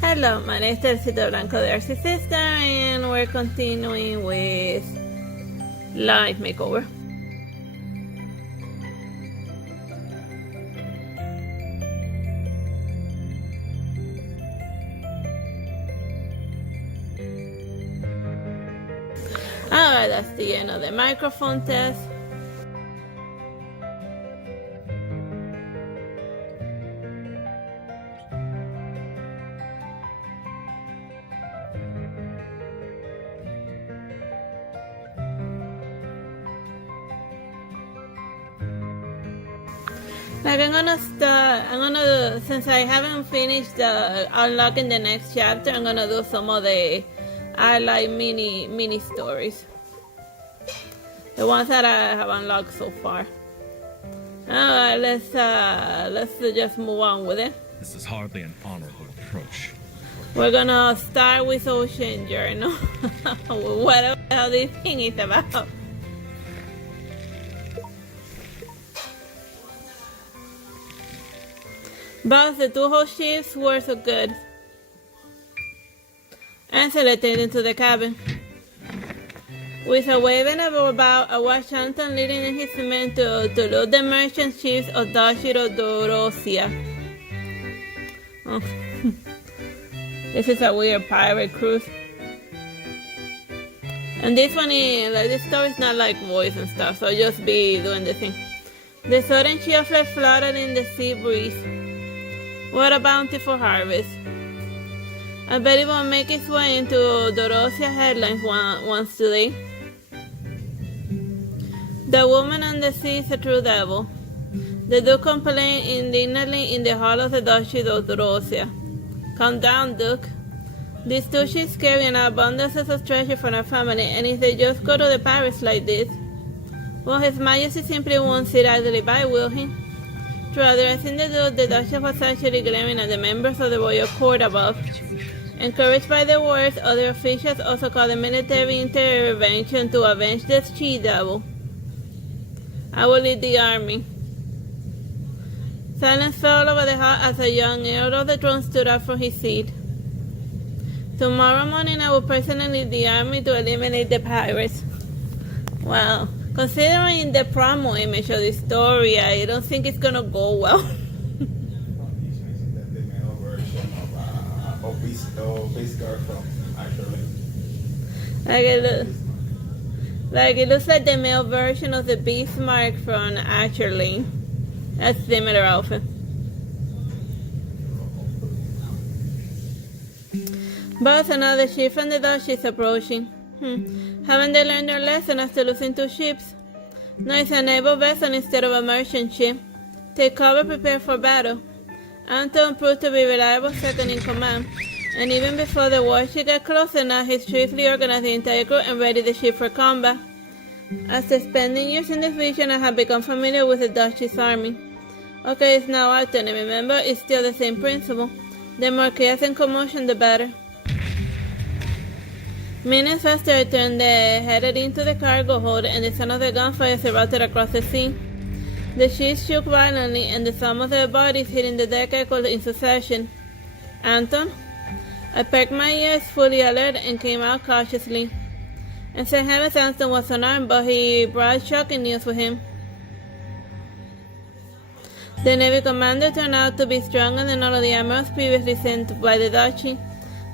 Hello, my name is Teresita Blanco, the Artsy sister, and we're continuing with Life Makeover. Alright, that's the end of the microphone test. Like since I haven't finished unlocking the next chapter, I'm gonna do some of the mini stories. The ones that I have unlocked so far. Alright, let's just move on with it. This is hardly an honorable approach. We're gonna start with Ocean Journal. Whatever the hell this thing is about. But the two whole ships were so good. And selected into the cabin. With a waving about, I watched Anton leading in his men to load the merchant ships of Dashiro Dorosia. Oh. This is a weird pirate cruise. And this one is, like, this story is not like voice and stuff, so just be doing the thing. The sudden chill floated in the sea breeze. What a bountiful harvest. I bet it will make its way into Dorosia headlines once today. The woman on the sea is a true devil. The Duke complained indignantly in the hall of the Duchy of Dorosia. Calm down, Duke. These two ships carry an abundance of treasure for our family, and if they just go to the pirates like this, well, His Majesty simply won't sit idly by, will he? Through addressing the Duke, the Duchess was actually glaring at the members of the royal court above. Encouraged by the words, other officials also called a military intervention to avenge the she-devil. I will lead the army. Silence fell over the hall as a young heir of the throne stood up from his seat. Tomorrow morning I will personally lead the army to eliminate the pirates. Wow. Considering the promo image of the story, I don't think it's gonna go well. It looks like the male version of the Bismarck from Actually. That's similar outfit. But another ship from the Dutch is approaching. Haven't they learned their lesson after losing two ships? No, it's a naval vessel instead of a merchant ship. Take cover, prepare for battle. Anton proved to be reliable second in command, and even before the warship got close enough, he swiftly organized the entire crew and readied the ship for combat. After spending years in this region, I have become familiar with the Dutch's army. Okay, it's now Anton, and remember, it's still the same principle. The more chaos and commotion, the better. Minutes faster, I turned headed into the cargo hold, and the sound of the gunfire erupted across the sea. The ships shook violently, and the sound of their bodies hitting the deck echoed in succession. Anton? I perked my ears, fully alert, and came out cautiously. And St. Heaven's Anton was unarmed, but he brought shocking news with him. The Navy commander turned out to be stronger than all of the admirals previously sent by the Duchy.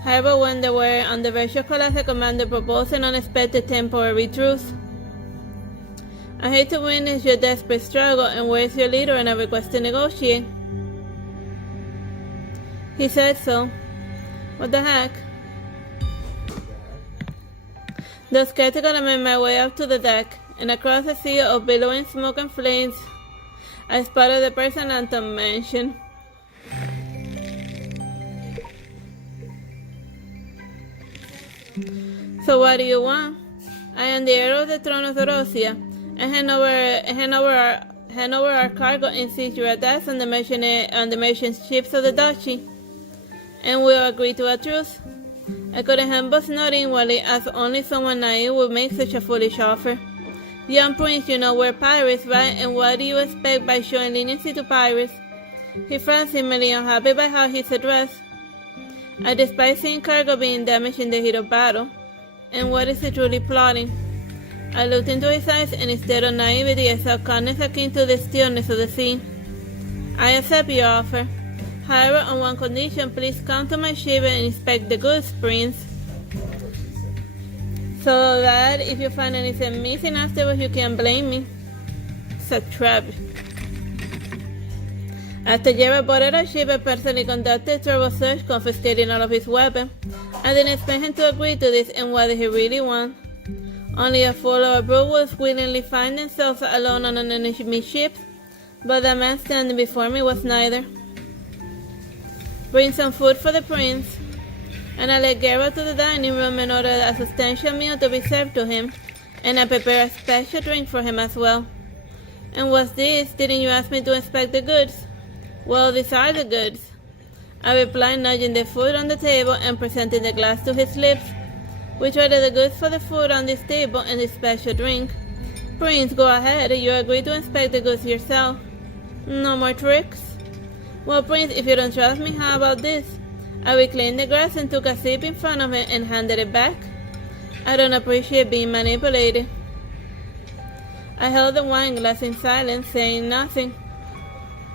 However, when they were on the verge of collapse, the commander proposed an unexpected temporary truce. I hate to witness your desperate struggle, and where's your leader? And I request to negotiate. He said so. What the heck? Though skeptical, I made my way up to the deck, and across a sea of billowing smoke and flames, I spotted the person Anton mentioned. So what do you want? I am the heir of the throne of Dorosia, and hand over our cargo and seize your attacks on the merchant ships of the Duchy, and we'll agree to a truce. I couldn't help but nod inwardly, as only someone naive would make such a foolish offer. Young Prince, you know we're pirates, right? And what do you expect by showing leniency to pirates? He frowned, seemingly unhappy by how he's addressed. I despise seeing cargo being damaged in the heat of battle. And what is he truly plotting? I looked into his eyes, and instead of naivety, I saw kindness akin to the stillness of the sea. I accept your offer. However, on one condition, please come to my ship and inspect the goods, Prince. So that if you find anything missing afterwards, you can blame me. It's a trap. After Jared boarded our ship, I personally conducted a thorough search, confiscating all of his weapons. I didn't expect him to agree to this, and what did he really want? Only a fool or a brute would willingly find themselves alone on an enemy ship, but the man standing before me was neither. Bring some food for the prince, and I led Geralt to the dining room and ordered a substantial meal to be served to him, and I prepared a special drink for him as well. And what's this? Didn't you ask me to inspect the goods? Well, these are the goods. I replied, nudging the food on the table and presenting the glass to his lips. Which are the goods for the food on this table and this special drink? Prince, go ahead. You agree to inspect the goods yourself. No more tricks? Well, Prince, if you don't trust me, how about this? I reclaimed the glass and took a sip in front of him and handed it back. I don't appreciate being manipulated. I held the wine glass in silence, saying nothing.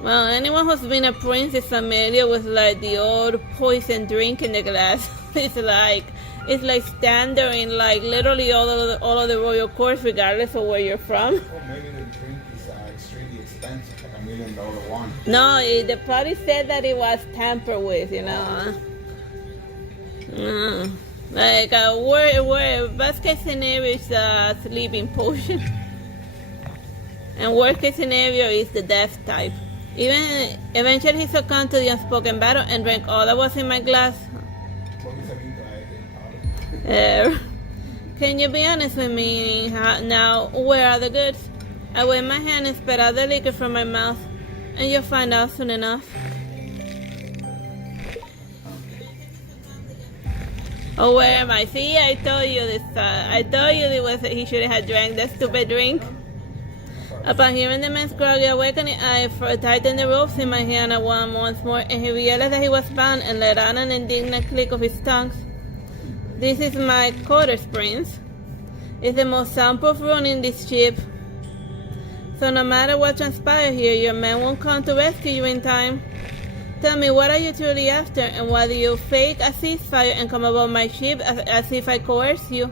Well, anyone who's been a prince is familiar with like the old poison drink in the glass. It's like standard in like literally all of the royal courts, regardless of where you're from. Well, maybe the drink is extremely expensive, like $1 million one. No, the party said that it was tampered with, you know. Like where best case scenario is a sleeping potion, and worst case scenario is the death type. Eventually he succumbed to the unspoken battle and drank all that was in my glass. Can you be honest with me now? Where are the goods? I wave my hand and spat out the liquor from my mouth, and you'll find out soon enough. Oh, where am I? See, I told you this. I told you he shouldn't have drank that stupid drink. Upon hearing the man's groggy awakening, I tightened the ropes in my hand once more, and he realized that he was bound and let out an indignant click of his tongue. This is my quarters, Prince. It's the most soundproof room in this ship. So no matter what transpires here, your men won't come to rescue you in time. Tell me, what are you truly after, and why do you fake a ceasefire and come aboard my ship as if I coerce you?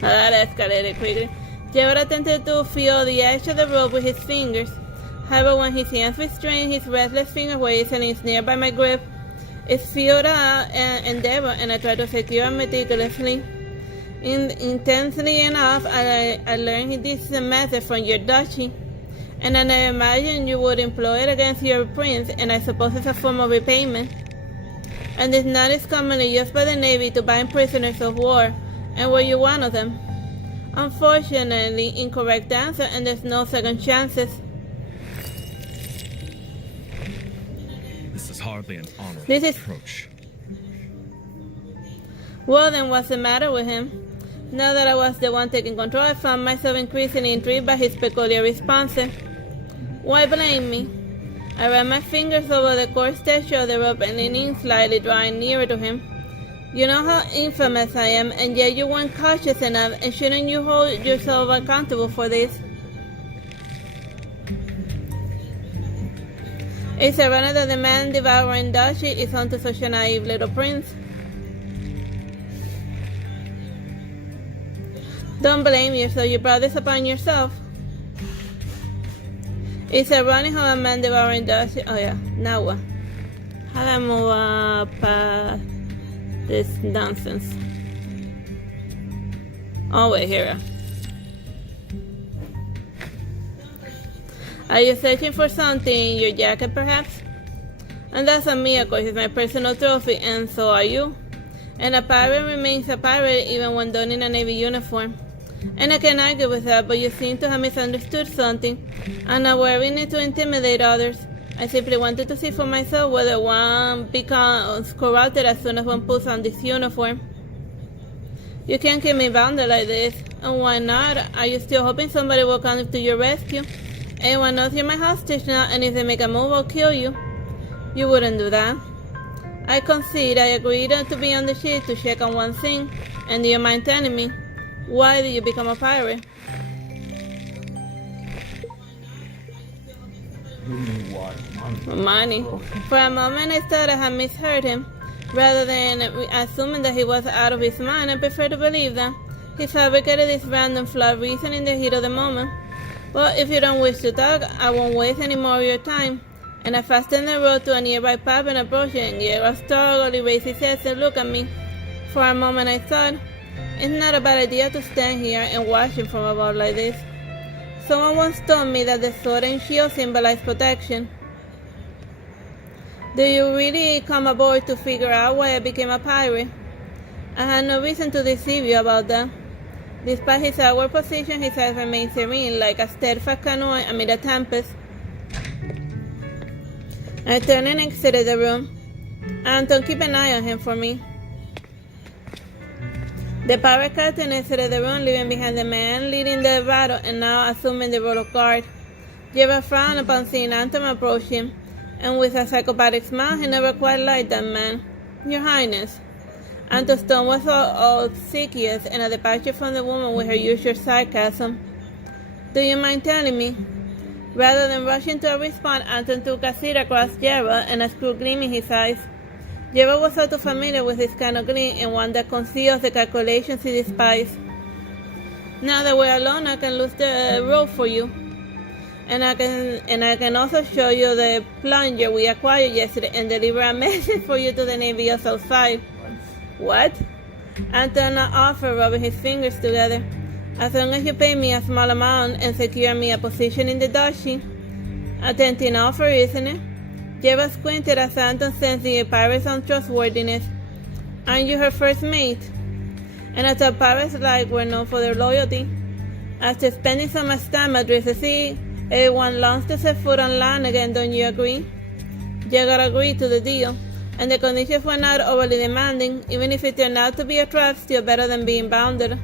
That escalated quickly. Gerald attempted to feel the edge of the rope with his fingers. However, when his hands restrained, his restless fingers were easily ensnared by my grip. It fueled an endeavor, and I tried to secure it meticulously. Intensely enough, I learned this is a method from your duchy, and I never imagined you would employ it against your prince, and I suppose it's a form of repayment. And this knot is commonly used by the Navy to bind prisoners of war. And were you one of them? Unfortunately, incorrect answer, and there's no second chances. This is hardly an honorable This is- approach. Well then, what's the matter with him? Now that I was the one taking control, I found myself increasingly intrigued by his peculiar responses. Why blame me? I ran my fingers over the coarse texture of the rope and leaned in slightly, drawing nearer to him. You know how infamous I am, and yet you weren't cautious enough, and shouldn't you hold yourself accountable for this? It's ironic that the man devouring duchy is onto such a naive little prince. Don't blame yourself, you brought this upon yourself. It's ironic how a man devouring duchy... Oh yeah, now what? How do I move up this nonsense? Oh wait, here. Are you searching for something in your jacket, perhaps? And that's a me, of course. It's my personal trophy, and so are you. And a pirate remains a pirate even when donning a Navy uniform. And I can argue with that, but you seem to have misunderstood something. I'm not wearing it to intimidate others. I simply wanted to see for myself whether one becomes corrupted as soon as one puts on this uniform. You can't keep me bounded like this. And why not? Are you still hoping somebody will come to your rescue? Anyone knows you're my hostage now, and if they make a move, I'll kill you. You wouldn't do that. I concede. I agreed to be on the ship to check on one thing, and do you mind telling me? Why did you become a pirate? Money. For a moment I thought I had misheard him. Rather than assuming that he was out of his mind, I prefer to believe that he fabricated this random flawed reason in the heat of the moment. Well, if you don't wish to talk, I won't waste any more of your time. And I fastened the road to a nearby pub and approached it, and Diego stolidly raised his head and looked at me. For a moment I thought, it's not a bad idea to stand here and watch him from above like this. Someone once told me that the sword and shield symbolize protection. Do you really come aboard to figure out why I became a pirate? I had no reason to deceive you about that. Despite his awkward position, his eyes remained serene, like a steadfast canoe amid a tempest. I turned and exited the room. Anton, keep an eye on him for me. The pirate captain exited the room, leaving behind the man leading the battle and now assuming the role of guard. Jeva frowned upon seeing Anton approach him, and with a psychopathic smile, he never quite liked that man. Your Highness. Anton's tone was obsequious and a departure from the woman with her usual sarcasm. Do you mind telling me? Rather than rushing to a response, Anton took a seat across Jeva and a screw gleam in his eyes. Jeva was all too familiar with this kind of gleam and one that conceals the calculations he despised. Now that we're alone, I can lose the rope for you. And I can also show you the plunger we acquired yesterday and deliver a message for you to the Navy outside. What? Anton offered, rubbing his fingers together. As long as you pay me a small amount and secure me a position in the duchy. A tempting offer, isn't it? Jeva squinted as Anton sensed the pirate's untrustworthiness. Aren't you her first mate? And I thought pirates like were known for their loyalty. After spending so much time at the sea, everyone longs to set foot on land again, don't you agree? Jeva agreed to the deal, and the conditions were not overly demanding, even if it turned out to be a trap, still better than being bounded.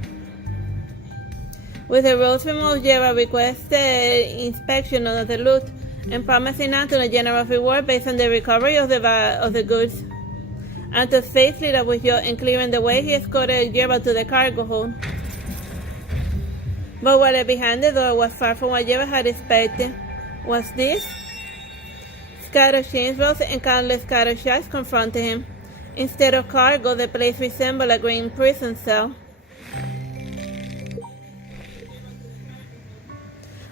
With the ropes removed, Jeva requested inspection of the loot, and promising Anton a generous reward based on the recovery of the goods. Anton's face lit up with joy, and clearing the way, he escorted Jeva to the cargo hold. But what lay behind the door was far from what Jeva had expected. What's this? Scattered chains rose and countless scattered sharks confronted him. Instead of cargo, the place resembled a green prison cell.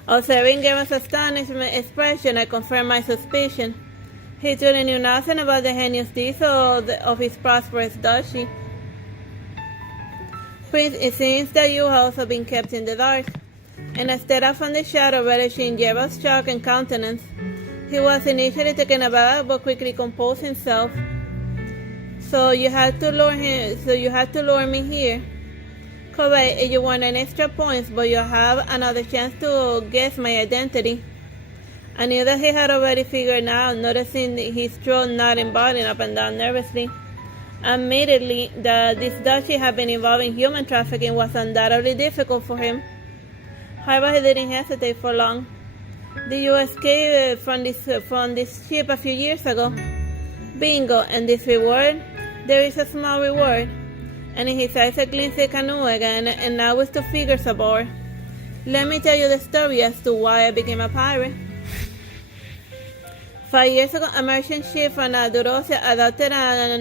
Observing Jeva's astonishment expression, I confirmed my suspicion. He truly knew nothing about the heinous deeds of his prosperous duchy. Prince, it seems that you have also been kept in the dark. And I stared up from the shadow, relishing Jeva's shock and countenance. He was initially taken aback, but quickly composed himself. So you had to lure me here. Correct, you won an extra points, but you have another chance to guess my identity. I knew that he had already figured out, noticing his throat nodding body up and down nervously. Admittedly, that this duchy had been involved in human trafficking was undoubtedly difficult for him. However, he didn't hesitate for long. Did you escape from this ship a few years ago? Bingo, and this reward? There is a small reward. And in his eyes I glimpsed the canoe again, and now with two figures aboard. Let me tell you the story as to why I became a pirate. 5 years ago, a merchant ship from Durosia adopted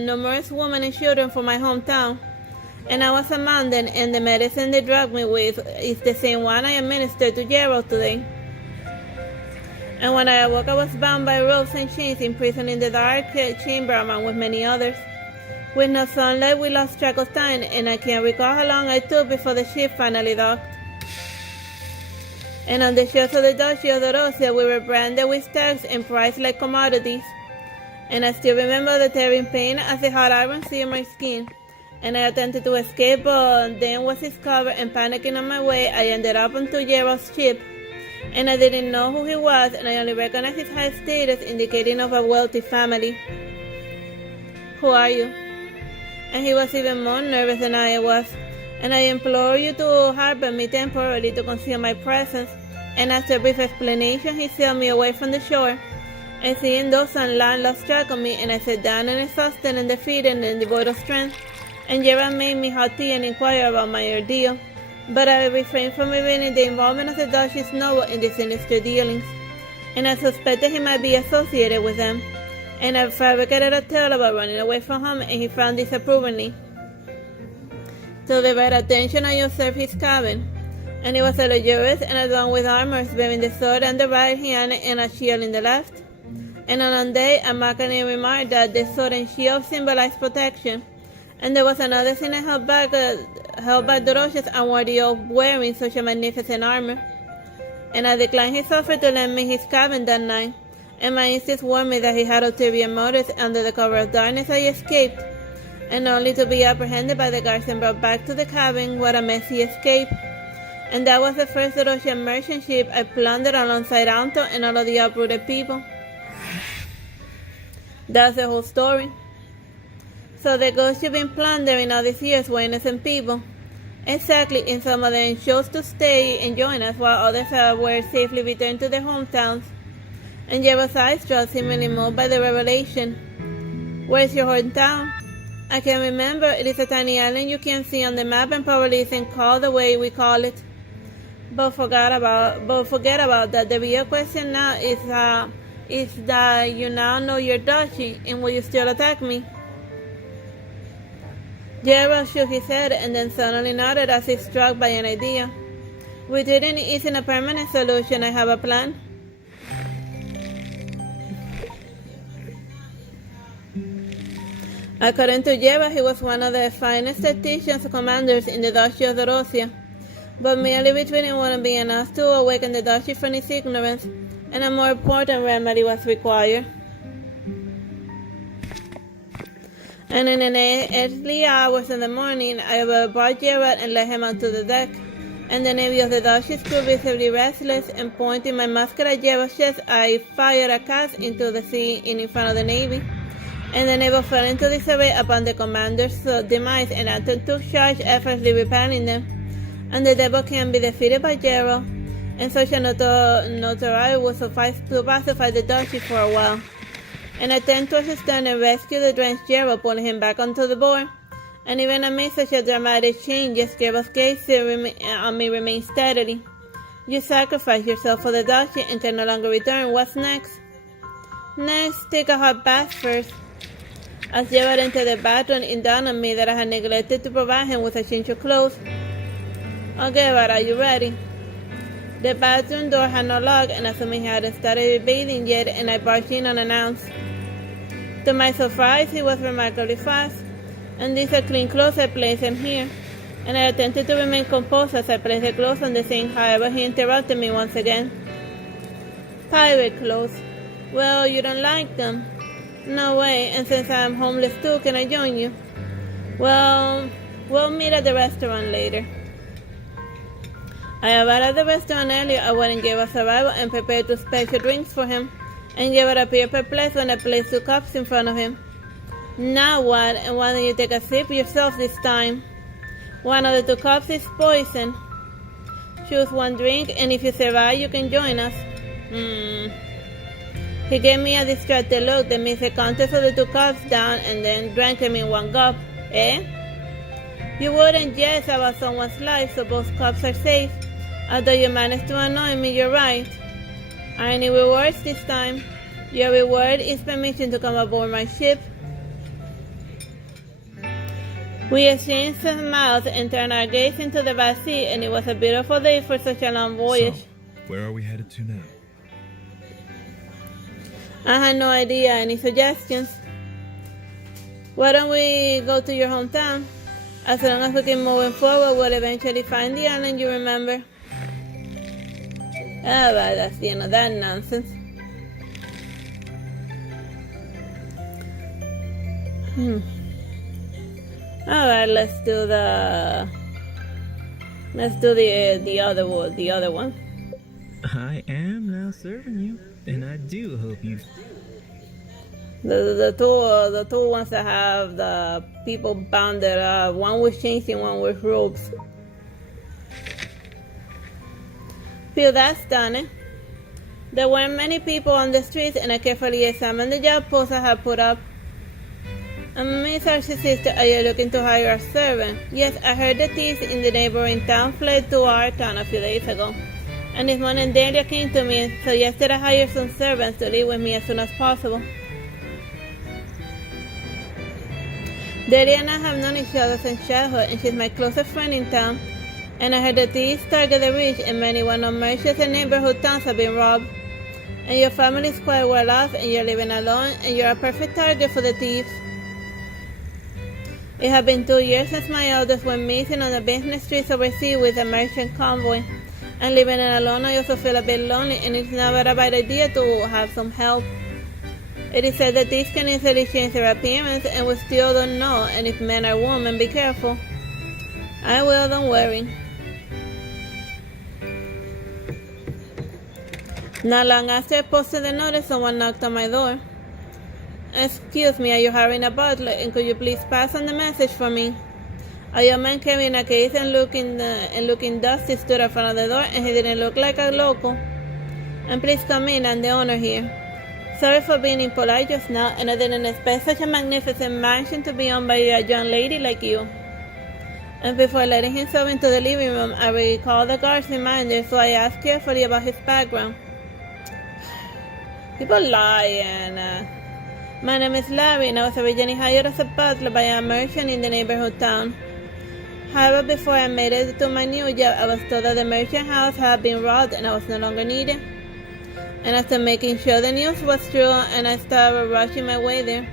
numerous women and children from my hometown, and I was among them, and the medicine they drugged me with is the same one I administered to Gerald today. And when I awoke, I was bound by ropes and chains, imprisoned in the dark chamber along with many others. With no sunlight, we lost track of time, and I can't recall how long I took before the ship finally docked. And on the shores of the Duchy of Dorosia, we were branded with tags and priced like commodities. And I still remember the tearing pain as the hot iron seared my skin. And I attempted to escape, but then was discovered, and panicking on my way, I ended up onto Gerald's ship. And I didn't know who he was, and I only recognized his high status, indicating of a wealthy family. Who are you? And he was even more nervous than I was. And I implore you to harbor me temporarily to conceal my presence. and after a brief explanation, he sailed me away from the shore. And seeing those on land lost track of me, and I sat down and exhausted and defeated and devoid of strength. And Gerald made me haughty and inquire about my ordeal. But I refrained from revealing the involvement of the Dutch's noble in these sinister dealings, and I suspected he might be associated with them. And I fabricated a tale about running away from home, and he frowned disapprovingly. To divert attention, I observed his cabin, and it was a luxurious and adorned with armor, bearing the sword in the right hand and a shield in the left. And on one day, a mechanic remarked that the sword and shield symbolized protection, and there was another scene held back Dorothy's unworthy of wearing such a magnificent armor. And I declined his offer to lend me his cabin that night, and my instincts warned me that he had ulterior motives. Under the cover of darkness, I escaped, and only to be apprehended by the guards and brought back to the cabin. What a messy escape! And that was the first Dorothian merchant ship I plundered alongside Anton and all of the uprooted people. That's the whole story. So the ghosts you've been plundering all these years were innocent people. Exactly, and some of them chose to stay and join us, while others were safely returned to their hometowns. And Jero's eyes dropped, seemingly moved by the revelation. Where's your hometown? I can't remember. It is a tiny island you can't see on the map, and probably isn't called the way we call it. But forget about that. The real question now is that you now know your Dutchie, and will you still attack me? Gerald shook his head and then suddenly nodded as if struck by an idea. Retreating isn't a permanent solution. I have a plan. According to Gerald, he was one of the finest tacticians commanders in the Duchy of Dorothea. But merely retreating wouldn't be enough to awaken the Duchy from its ignorance, and a more important remedy was required. And in the early hours in the morning, I brought Gerald and led him onto the deck. And the navy of the Duchy's grew visibly restless, and pointing my musket at Gerald's chest, I fired a cast into the sea in front of the navy. And the naval fell into disarray upon the commander's demise, and Anton took charge, effortlessly repelling them. And the devil can be defeated by Gerald, and such a notoriety would suffice to pacify the Duchy for a while. And I turned towards the stern and rescued the drenched Gerald, pulling him back onto the board. And even amid such a dramatic change, Gerald's gaze on me remained steadily. You sacrificed yourself for the Duchy and can no longer return. What's next? Next, take a hot bath first. As Gerald entered the bathroom, it dawned on me that I had neglected to provide him with a change of clothes. Okay, but are you ready? The bathroom door had no lock, and assuming he hadn't started bathing yet, and I barged in unannounced. To my surprise, he was remarkably fast, and these are clean clothes. I placed them here, and I attempted to remain composed as I placed the clothes on the sink. However, he interrupted me once again. Pirate clothes. Well, you don't like them? No way, and since I'm homeless too, can I join you? Well, we'll meet at the restaurant later. I arrived at the restaurant earlier. I went and gave us arrival and prepared two special drinks for him, and Gerald appeared perplexed when I placed two cups in front of him. Now what? And why don't you take a sip yourself this time? One of the two cups is poison. Choose one drink, and if you survive, you can join us. He gave me a distracted look that mixed the contents of the two cups down and then drank them in one gulp. Eh? You wouldn't jest about someone's life, so both cups are safe. Although you managed to annoy me, you're right. Are any rewards this time? Your reward is permission to come aboard my ship. We exchanged smiles and turned our gaze into the vast sea, and it was a beautiful day for such a long voyage. So, where are we headed to now? I had no idea. Any suggestions? Why don't we go to your hometown? As long as we keep moving forward, we'll eventually find the island you remember. Oh, well, that's the end of that nonsense. Alright, let's do the other one. I am now serving you, and I do hope you. The two ones that have the people bounded up. One with chains and one with ropes. Phew, that's done it. There weren't many people on the streets, and I carefully examined the job post I had put up. Miss Artsy's sister, are you looking to hire a servant? Yes, I heard the thieves in the neighboring town fled to our town a few days ago. And this morning Delia came to me, so yesterday I hired some servants to live with me as soon as possible. Delia and I have known each other since childhood, and she's my closest friend in town. And I heard the thieves target the rich, and many well-known merchants and neighborhood towns have been robbed. And your family is quite well off, and you're living alone, and you're a perfect target for the thieves. It had been 2 years since my eldest went missing on the business streets overseas with a merchant convoy. And living alone, I also feel a bit lonely, and it's never a bad idea to have some help. It is said that thieves can easily change their appearance, and we still don't know, and if men or women, be careful. I will, don't worry. Not long after I posted the notice, someone knocked on my door. Excuse me, are you hiring a butler, and could you please pass on the message for me? A young man carrying a case and looking dusty stood in front of the door, and he didn't look like a local. And please come in, I'm the owner here. Sorry for being impolite just now, and I didn't expect such a magnificent mansion to be owned by a young lady like you. And before letting himself into the living room, I recalled the guard's reminder, so I asked carefully about his background. People lie, and my name is Larry, and I was originally hired as a butler by a merchant in the neighborhood town. However, before I made it to my new job, I was told that the merchant house had been robbed and I was no longer needed. And after making sure the news was true, and I started rushing my way there,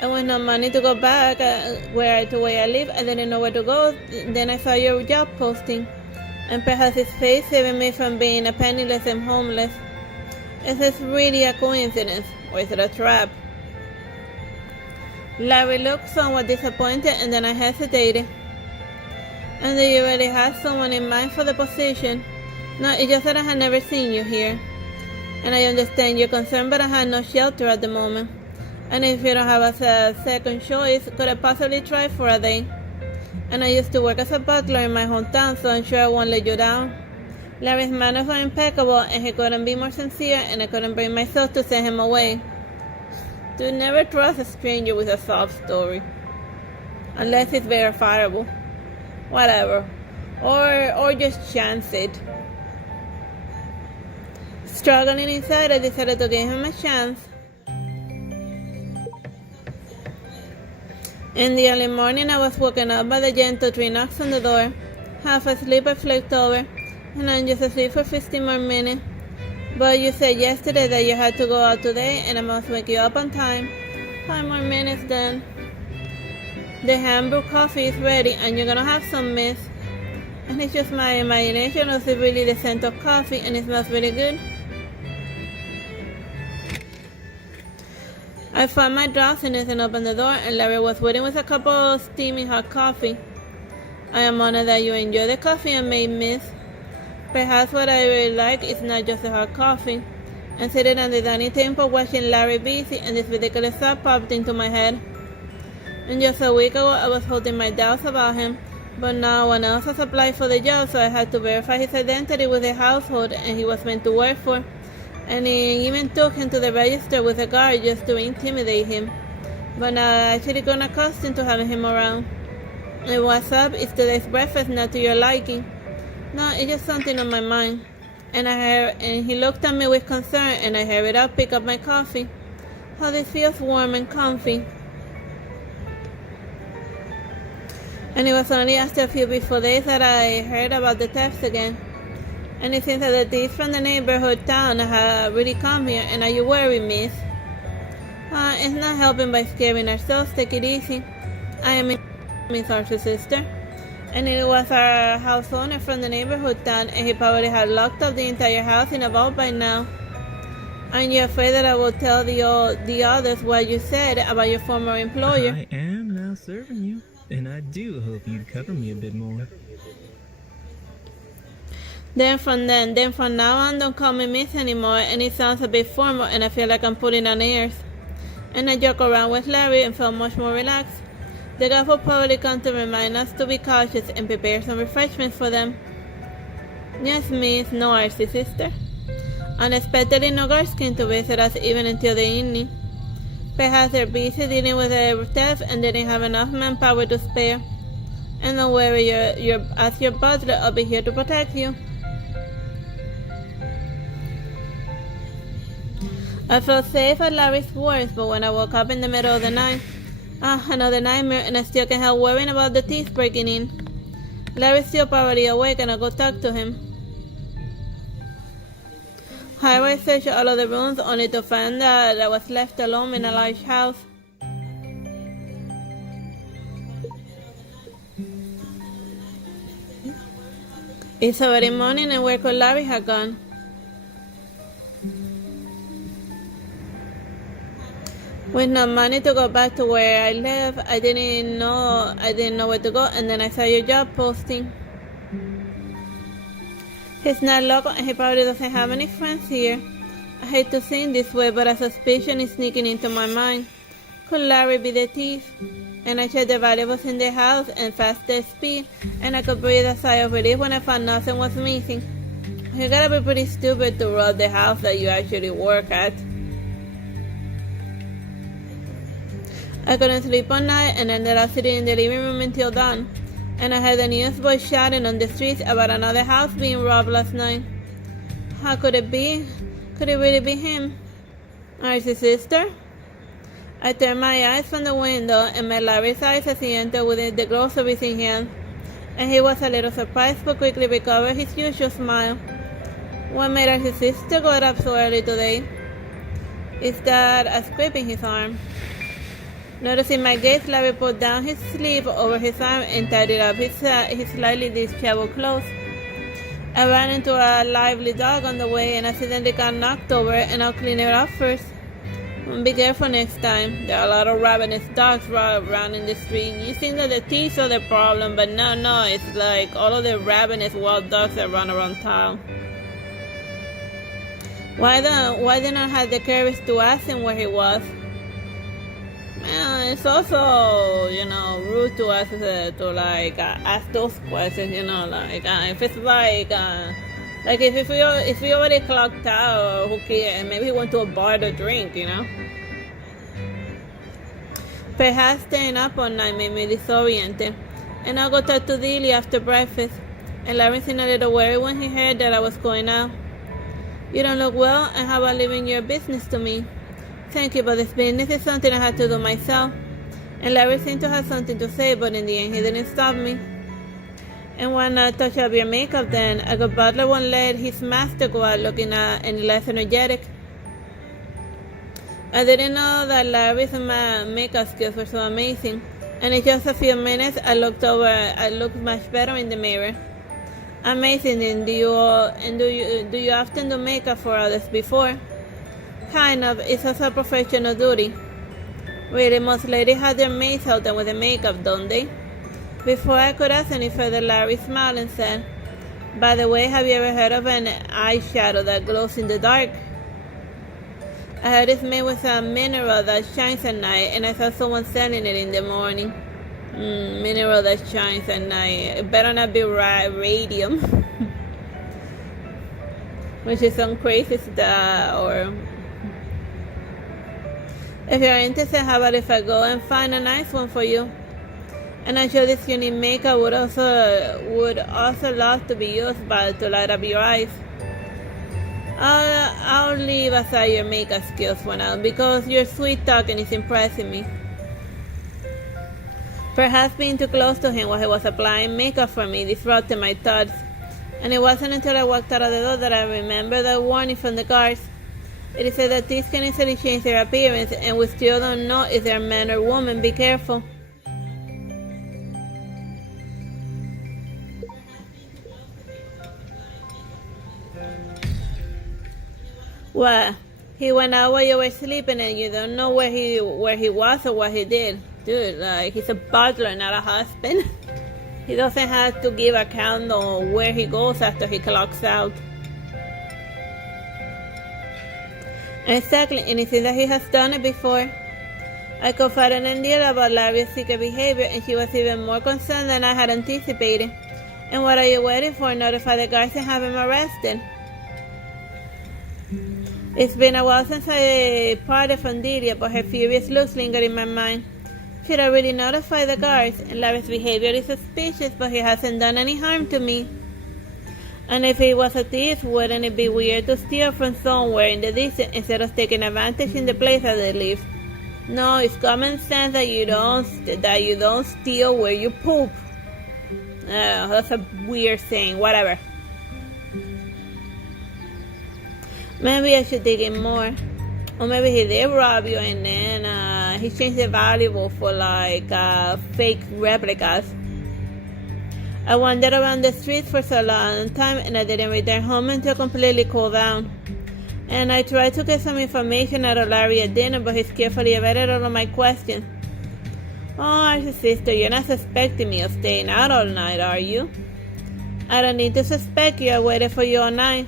and with no money to go back to where I live, I didn't know where to go. Then I saw your job posting, and perhaps his face saving me from being a penniless and homeless. Is this really a coincidence, or is it a trap? Larry looked somewhat disappointed, and then I hesitated. And do you really have someone in mind for the position? No, it's just that I had never seen you here. And I understand your concern, but I had no shelter at the moment. And if you don't have a second choice, could I possibly try for a day? And I used to work as a butler in my hometown, so I'm sure I won't let you down. Larry's manners were impeccable, and he couldn't be more sincere, and I couldn't bring myself to send him away. Do never trust a stranger with a sob story, unless it's verifiable. Whatever. Or just chance it. Struggling inside, I decided to give him a chance. In the early morning, I was woken up by the gentle 3 knocks on the door. Half asleep, I flipped over, and I'm just asleep for 15 more minutes. But you said yesterday that you had to go out today, and I must wake you up on time. 5 more minutes then. The hand-brewed coffee is ready, and you're gonna have some, miss. And it's just my imagination, or is it really the scent of coffee, and it smells really good? I found my drowsiness and opened the door, and Larry was waiting with a cup of steaming hot coffee. I am honored that you enjoy the coffee I made, miss. Perhaps what I really like is not just the hot coffee. And sitting at the dining table watching Larry busy, and this ridiculous thought popped into my head. And just a week ago, I was holding my doubts about him, but now one else has applied for the job, so I had to verify his identity with the household and he was meant to work for. And he even took him to the register with a guard just to intimidate him. But now I actually grown accustomed to having him around. And what's up? Is today's breakfast not to your liking? No, it's just something on my mind. And he looked at me with concern, and I hurried up, pick up my coffee. How this feels warm and comfy. And it was only after a few beautiful days that I heard about the thefts again. And it seems that the thieves from the neighborhood town have really come here. And are you worried, miss? It's not helping by scaring ourselves. Take it easy. I am Miss Artsy's sister. And it was our house owner from the neighborhood town, and he probably had locked up the entire house in a vault by now. Aren't you afraid that I will tell the others what you said about your former employer? I am now serving you, and I do hope you'd cover me a bit more. Then from now on, don't call me miss anymore, and it sounds a bit formal, and I feel like I'm putting on airs. And I joke around with Larry and felt much more relaxed. The guys will probably come to remind us to be cautious and prepare some refreshments for them. Yes, miss, no Artsy, sister. Unexpectedly, no guards came to visit us even until the evening. Perhaps they're busy dealing with the theft and didn't have enough manpower to spare. And don't worry, as your butler, I'll be here to protect you. I felt safe at Larry's words, but when I woke up in the middle of the night, another nightmare, and I still can't help worrying about the thieves breaking in. Larry's still probably awake, and I'll go talk to him. However, I searched all of the rooms only to find that I was left alone in a large house. It's already morning, and where could Larry have gone? With no money to go back to where I live, I didn't know where to go, and then I saw your job posting. He's not local, and he probably doesn't have any friends here. I hate to seem this way, but a suspicion is sneaking into my mind. Could Larry be the thief? And I checked the valuables in the house and faster speed, and I could breathe a sigh of relief when I found nothing was missing. You gotta be pretty stupid to rob the house that you actually work at. I couldn't sleep all night and ended up sitting in the living room until dawn, and I heard the newsboys shouting on the streets about another house being robbed last night. How could it be? Could it really be him? Artsy's sister? I turned my eyes from the window and met Larry's eyes as he entered with the groceries in hand, and he was a little surprised but quickly recovered his usual smile. What made Artsy's sister go up so early today? Is that a scrape in his arm? Noticing my gaze, Larry pulled down his sleeve over his arm and tidied up his slightly disheveled clothes. I ran into a lively dog on the way and accidentally got knocked over, and I'll clean it up first. Be careful next time. There are a lot of ravenous dogs around in the street. You think that the thieves are the problem, but no, it's like all of the ravenous wild dogs that run around town. Why didn't I have the courage to ask him where he was? It's also, rude to us ask those questions, if it's if we already clocked out, who cares? Maybe he went to a bar to drink, Perhaps staying up all night made me disoriented, and I'll go talk to Dilly after breakfast. And Larry seemed a little worried when he heard that I was going out. You don't look well, and how about leaving your business to me? Thank you, but this business is something I had to do myself. And Larry seemed to have something to say, but in the end he didn't stop me. And why not touch up your makeup then? A good butler won't let his master go out looking any less energetic. I didn't know that Larry's makeup skills were so amazing. And in just a few minutes I looked much better in the mirror. Amazing. And do you often do makeup for others before? Kind of. It's also a professional duty. Really, most ladies have their maids help them with the makeup, don't they? Before I could ask any further, Larry smiled and said, by the way, have you ever heard of an eyeshadow that glows in the dark? I heard it's made with a mineral that shines at night, and I saw someone selling it in the morning. Mineral that shines at night. It better not be radium. Which is some crazy stuff, or... If you're interested, how about if I go and find a nice one for you? And I'm sure this unique makeup would also love to be used to light up your eyes. I'll leave aside your makeup skills for now, because your sweet talking is impressing me. Perhaps being too close to him while he was applying makeup for me disrupted my thoughts, and it wasn't until I walked out of the door that I remembered the warning from the guards. It is said that thieves can easily change their appearance, and we still don't know if they're man or woman. Be careful. What? He went out while you were sleeping and you don't know where he was or what he did? Dude, he's a butler, not a husband. He doesn't have to give account on where he goes after he clocks out. Exactly, and it seems that he has done it before. I confided in Neil about Larry's secret behavior, and she was even more concerned than I had anticipated. And what are you waiting for? Notify the guards and have him arrested. It's been a while since I parted from Delia, but her furious looks linger in my mind. Should I really notify the guards? Larry's behavior is suspicious, but he hasn't done any harm to me. And if he was a thief, wouldn't it be weird to steal from somewhere in the distance instead of taking advantage in the place that they live? No, it's common sense that you don't steal where you poop. That's a weird saying. Whatever. Maybe I should dig in more. Or maybe he did rob you and then he changed the valuable for like fake replicas. I wandered around the streets for so long time and I didn't return home until completely cooled down. And I tried to get some information out of Larry at dinner, but he carefully evaded all of my questions. Oh, Artsy sister, you're not suspecting me of staying out all night, are you? I don't need to suspect you. I waited for you all night.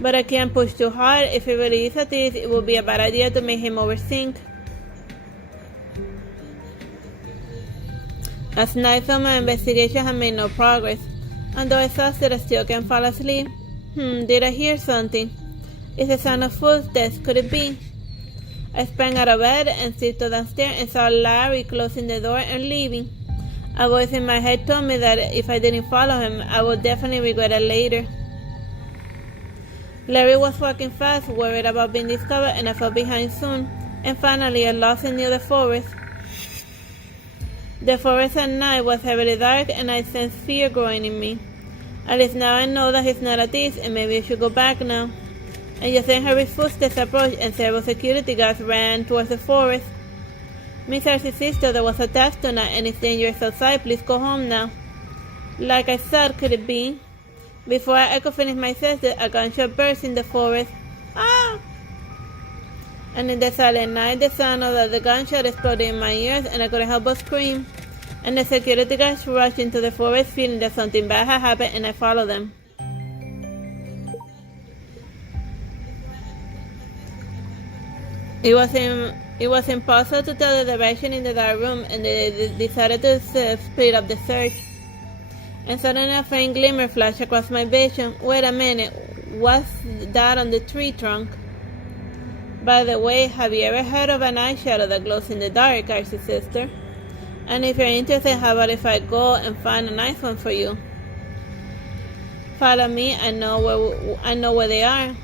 But I can't push too hard. If he really is a thief, it would be a bad idea to make him overthink. As night fell, my investigation had made no progress. And though exhausted, I still can't fall asleep. Did I hear something? Is the sound of footsteps? Could it be? I sprang out of bed and tiptoed downstairs and saw Larry closing the door and leaving. A voice in my head told me that if I didn't follow him, I would definitely regret it later. Larry was walking fast, worried about being discovered, and I fell behind soon. And finally, I lost him near the forest. The forest at night was heavily dark, and I sensed fear growing in me. At least now I know that he's not a thief, and maybe I should go back now. And just then Harry's footsteps approached, and several security guards ran towards the forest. Miss Artsy's sister, there was a test tonight, and it's dangerous outside. Please go home now. Like I said, could it be? Before I could finish my sentence, a gunshot burst in the forest. Ah! And in the silent night, the sound of the gunshot exploded in my ears, and I couldn't help but scream. And the security guards rushed into the forest, feeling that something bad had happened, and I followed them. It was impossible to tell the direction in the dark room, and they decided to speed up the search. And suddenly a faint glimmer flashed across my vision. Wait a minute, what's that on the tree trunk? By the way, have you ever heard of an eyeshadow that glows in the dark, Artsy sister? And if you're interested, how about if I go and find a nice one for you? Follow me, I know where they are.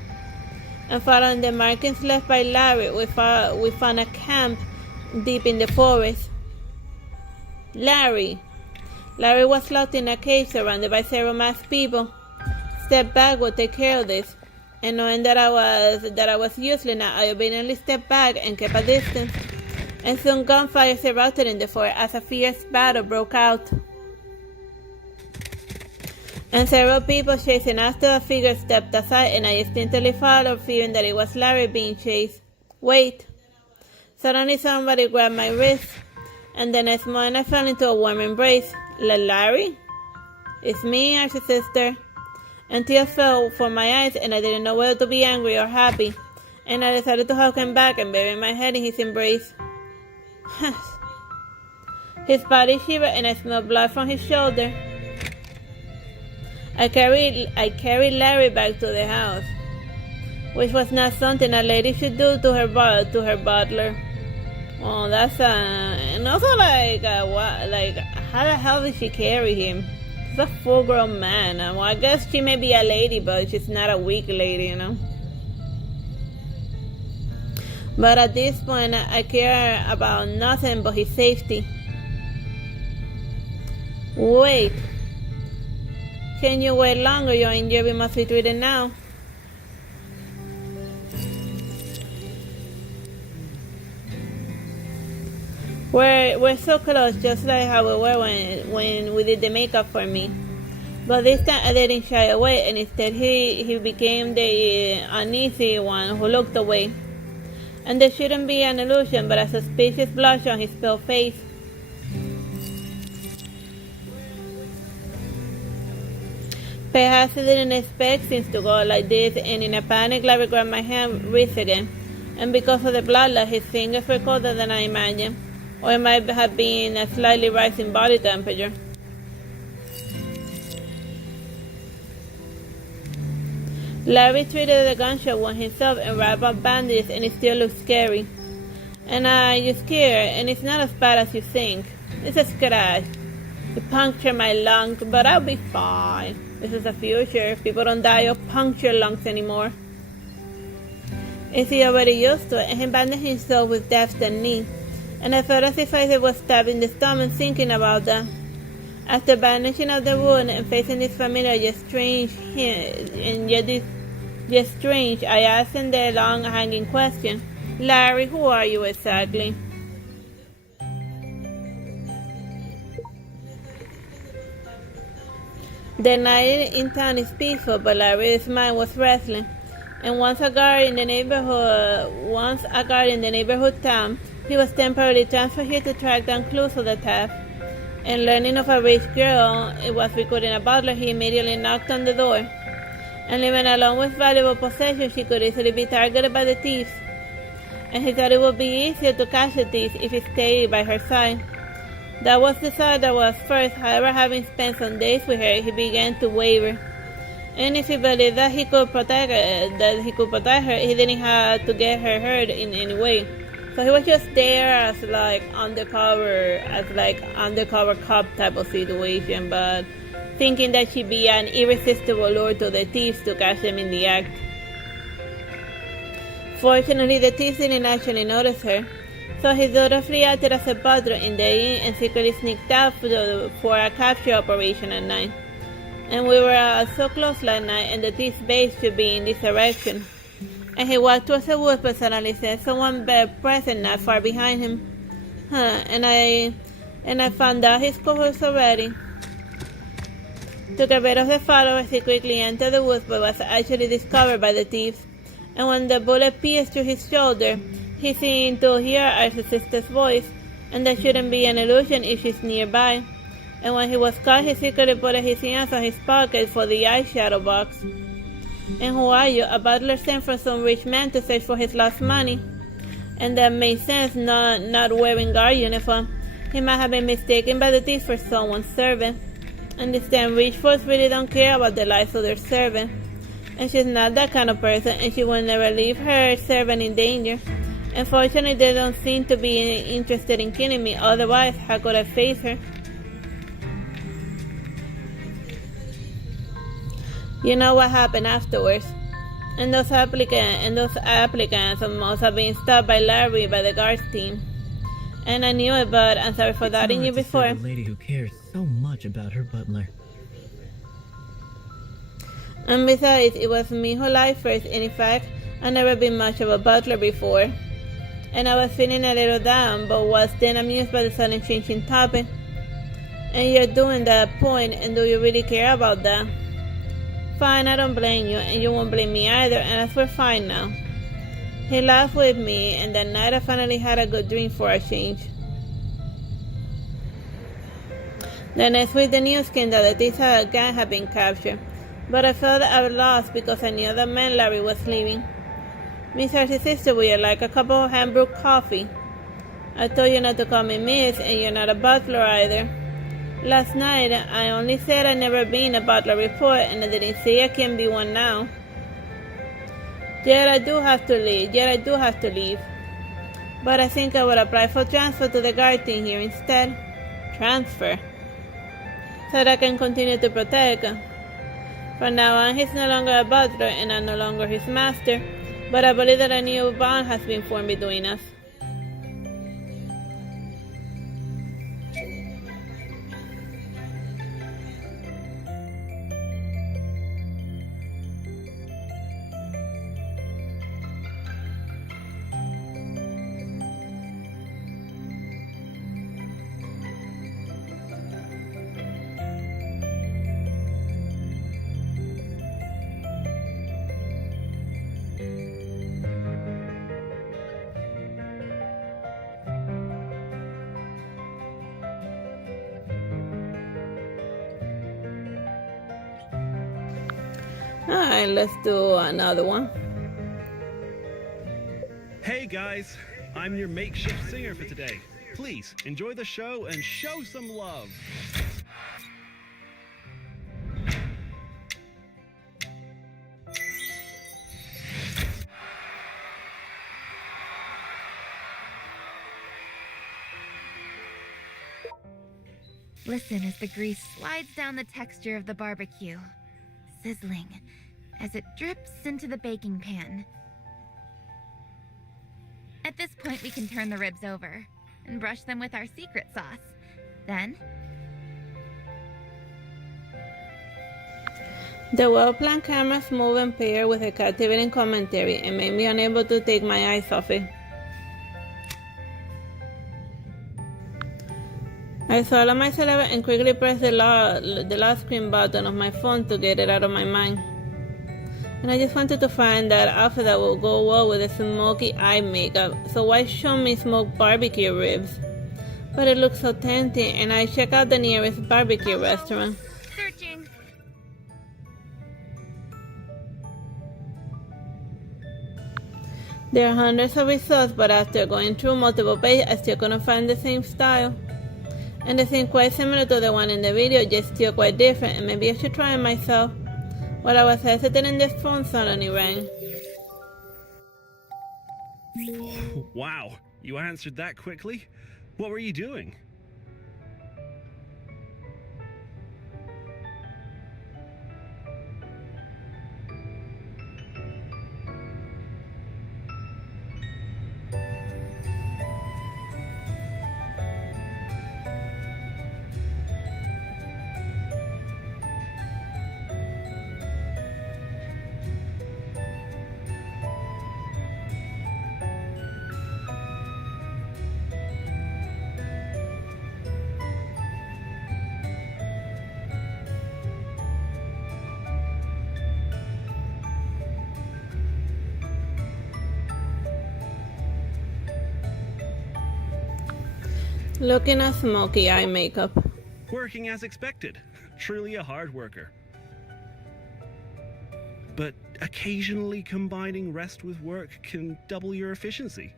And following the markings left by Larry, we found a camp deep in the forest. Larry was locked in a cave surrounded by several masked people. Step back will take care of this. And knowing that I was useless now, I obediently stepped back and kept a distance. And soon gunfire erupted in the forest as a fierce battle broke out. And several people chasing after a figure stepped aside, and I instantly followed, fearing that it was Larry being chased. Wait! Suddenly somebody grabbed my wrist, and the next moment I fell into a warm embrace. Larry? It's me, Artsy sister. And tears fell from my eyes, and I didn't know whether to be angry or happy. And I decided to hug him back and bury my head in his embrace. His body shivered, and I smelled blood from his shoulder. I carried Larry back to the house, which was not something a lady should do to her butler. Oh, that's and also what? How the hell did she carry him? He's a full-grown man. Well, I guess she may be a lady, but she's not a weak lady, you know. But at this point, I care about nothing but his safety. Wait. Can you wait longer? Your injury must be treated now. We're so close, just like how we were when we did the makeup for me. But this time I didn't shy away, and instead he became the uneasy one who looked away. And there shouldn't be an illusion, but a suspicious blush on his pale face. Perhaps he didn't expect things to go like this, and in a panic, Larry grabbed my hand wrist again. And because of the bloodlust, his fingers were colder than I imagined. Or it might have been a slightly rising body temperature. Larry treated the gunshot wound himself and wrapped up bandages, and it still looks scary. And you're scared, and it's not as bad as you think. It's a scratch. It punctured my lung, but I'll be fine. This is the future. People don't die of punctured lungs anymore. Is he already used to it? And he bandaged himself with destiny. And I felt as if I was stabbed in the stomach thinking about that. After bandaging up the wound and facing this familiar yet strange, I asked him the long-hanging question, Larry, who are you exactly? The night in town is peaceful, but Larry's mind was wrestling. And once a guard in the neighborhood town, he was temporarily transferred here to track down clues of the theft. And learning of a rich girl it was recruiting a butler, he immediately knocked on the door. And living alone with valuable possessions, she could easily be targeted by the thieves. And he thought it would be easier to catch the thieves if he stayed by her side. That was the thought that was first. However, having spent some days with her, he began to waver. And if he believed that he could protect her, he didn't have to get her hurt in any way. So he was just there as undercover cop type of situation, but thinking that she'd be an irresistible lure to the thieves to catch them in the act. Fortunately, the thieves didn't actually notice her, so he dutifully acted as a butler in the inn and secretly sneaked out for a capture operation at night. And we were so close last night, and the thief's base should be in this direction. And he walked towards the woods, but suddenly said someone present not far behind him. And I found out his cohorts already. To get rid of the followers, he quickly entered the woods, but was actually discovered by the thieves. And when the bullet pierced through his shoulder, he seemed to hear Artsy's sister's voice, and that shouldn't be an illusion if she's nearby. And when he was caught, he secretly put his hands on his pocket for the eyeshadow box. And who are you? A butler sent from some rich man to search for his lost money. And that made sense, not wearing guard uniform. He might have been mistaken by the thief for someone's servant. And this damn rich folks really don't care about the lives of their servant. And she's not that kind of person, and she will never leave her servant in danger. And fortunately, they don't seem to be interested in killing me, otherwise, how could I face her? You know what happened afterwards. And those applicants must have been stopped by Larry by the guards team. And I knew it, but I'm sorry for doubting you before. A lady who cares so much about her butler. And besides, it was me who lied first, and in fact, I've never been much of a butler before. And I was feeling a little down, but was then amused by the sudden change in topic. And you're doing that point, and do you really care about that? Fine, I don't blame you, and you won't blame me either, and as we're fine now. He laughed with me, and that night I finally had a good dream for a change. The next week the news came that the thief gang had been captured, but I felt I was lost because I knew the man Larry was leaving. Miss Artsy's sister, would you like a cup of hand-brewed coffee? I told you not to call me miss, and you're not a butler either. Last night, I only said I'd never been a butler before, and I didn't say I can be one now. Yet I do have to leave. But I think I would apply for transfer to the guard team here instead. Transfer? So that I can continue to protect. From now on, he's no longer a butler, and I'm no longer his master. But I believe that a new bond has been formed between us. Alright, let's do another one. Hey guys, I'm your makeshift singer for today. Please enjoy the show and show some love. Listen as the grease slides down the texture of the barbecue, sizzling as it drips into the baking pan. At this point, we can turn the ribs over and brush them with our secret sauce. Then, The well-planned cameras move and pair with a captivating commentary and made me unable to take my eyes off it. I swallowed my saliva and quickly pressed the lock screen button of my phone to get it out of my mind. And I just wanted to find that outfit that will go well with the smoky eye makeup, so why show me smoked barbecue ribs? But it looks so tempting, and I check out the nearest barbecue restaurant. searching. There are hundreds of results, but after going through multiple pages, I still couldn't find the same style. And they seem quite similar to the one in the video, just still quite different, and maybe I should try it myself. While I was hesitating, the phone suddenly rang. Wow, you answered that quickly? What were you doing? Looking at smoky eye makeup. Working as expected. Truly a hard worker. But occasionally combining rest with work can double your efficiency.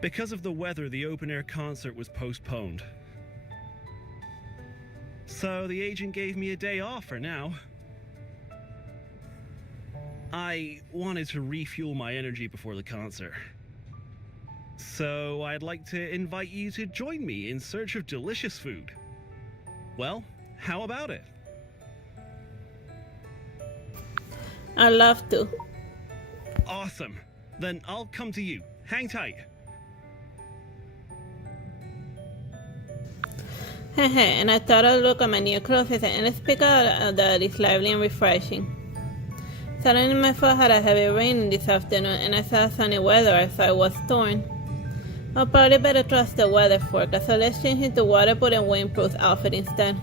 Because of the weather, the open-air concert was postponed. So the agent gave me a day off for now. I wanted to refuel my energy before the concert. So I'd like to invite you to join me in search of delicious food. Well, how about it? I'd love to. Awesome. Then I'll come to you. Hang tight. And I thought I'd look at my new clothes and let's pick out that is lively and refreshing. Suddenly my foot had a heavy rain this afternoon and I saw sunny weather, so I was torn. I'll probably better trust the weather forecast, so let's change into waterproof and windproof outfit instead.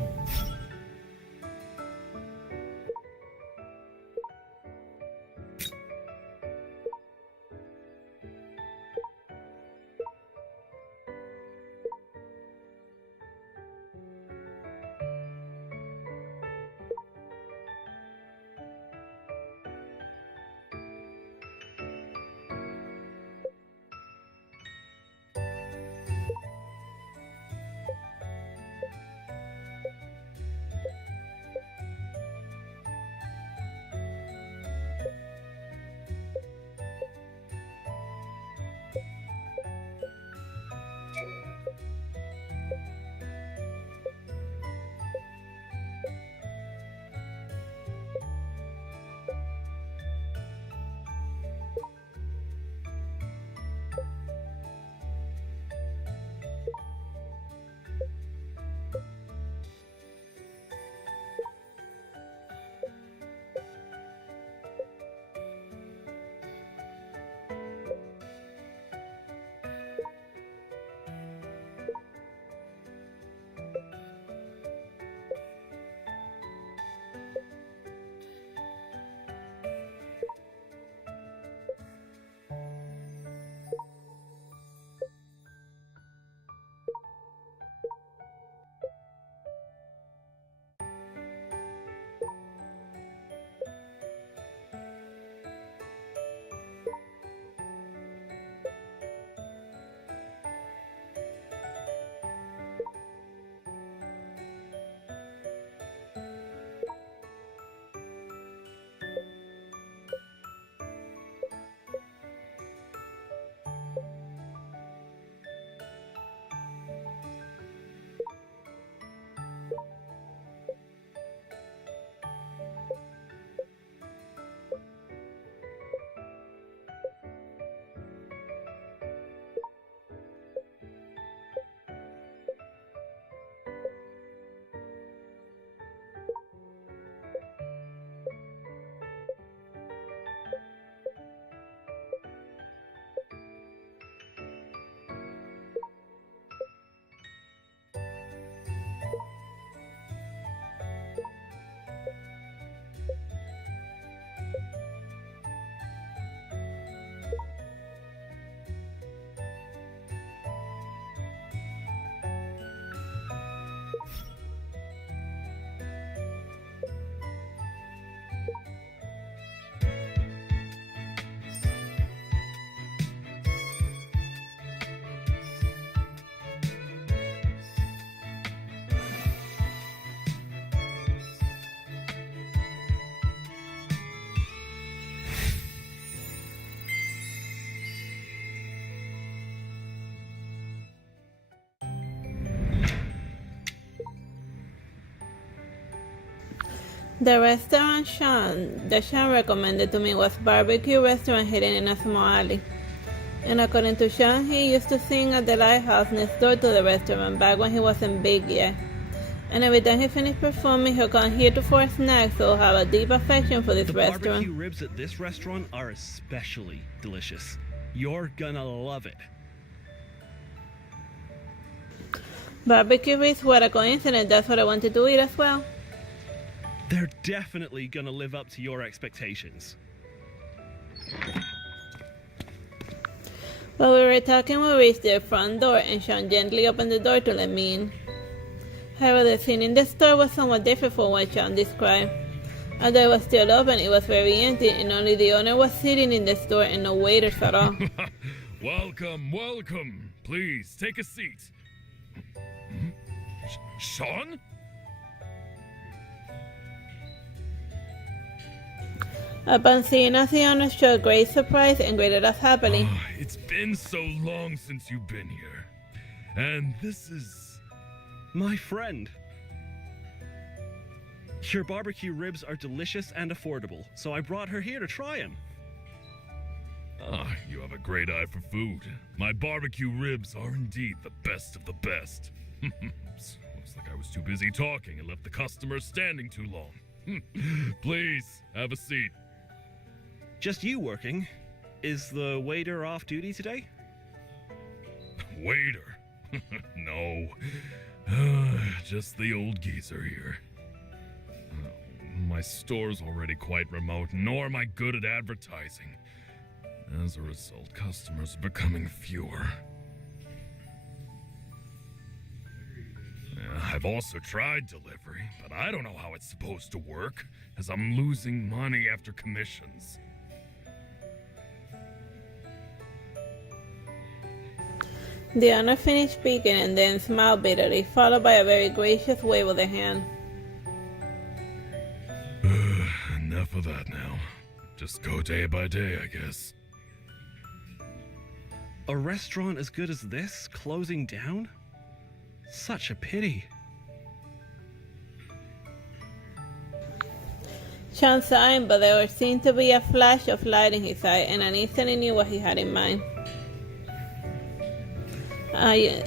The restaurant that Sean recommended to me was barbecue restaurant hidden in a small alley. And according to Sean, he used to sing at the lighthouse next door to the restaurant back when he wasn't big yet. And every time he finished performing, he'll come here for a snack, so he'll have a deep affection for this The restaurant. barbecue ribs at this restaurant are especially delicious. You're gonna love it. Barbecue ribs, what a coincidence, that's what I wanted to eat as well. They're definitely gonna live up to your expectations. While we were talking, we reached their front door, and Sean gently opened the door to let me in. However, the scene in the store was somewhat different from what Sean described. Although it was still open, it was very empty, and only the owner was sitting in the store and no waiters at all. Welcome, welcome. Please, take a seat. Sean? Upon seeing us, the owner showed great surprise and greeted us happily. It's been so long since you've been here. And this is... My friend. Your barbecue ribs are delicious and affordable, so I brought her here to try them. You have a great eye for food. My barbecue ribs are indeed the best of the best. Looks like I was too busy talking and left the customers standing too long. Please, have a seat. Just you working? Is the waiter off duty today? Waiter? No. Just the old geezer here. My store's already quite remote, nor am I good at advertising. As a result, customers are becoming fewer. I've also tried delivery, but I don't know how it's supposed to work, as I'm losing money after commissions. The owner finished speaking and then smiled bitterly, followed by a very gracious wave of the hand. Enough of that now. Just go day by day, I guess. A restaurant as good as this closing down? Such a pity. Sean sighed, but there seemed to be a flash of light in his eye, and I instantly knew what he had in mind.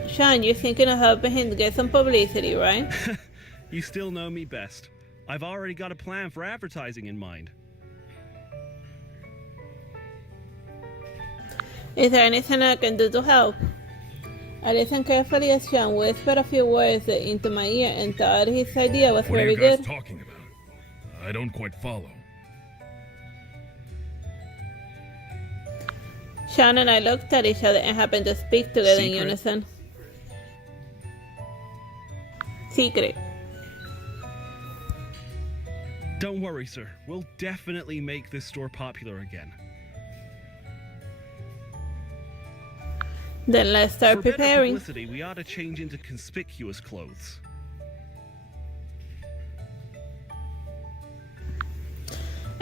Sean, you're thinking of helping him get some publicity, right? You still know me best. I've already got a plan for advertising in mind. Is there anything I can do to help? I listened carefully as Sean whispered a few words into my ear and thought his idea was What are very you guys good. talking about? I don't quite follow. Sean and I looked at each other and happened to speak together in unison. Secret. Don't worry, sir. We'll definitely make this store popular again. Then let's start For better preparing. publicity, we ought to change into conspicuous clothes.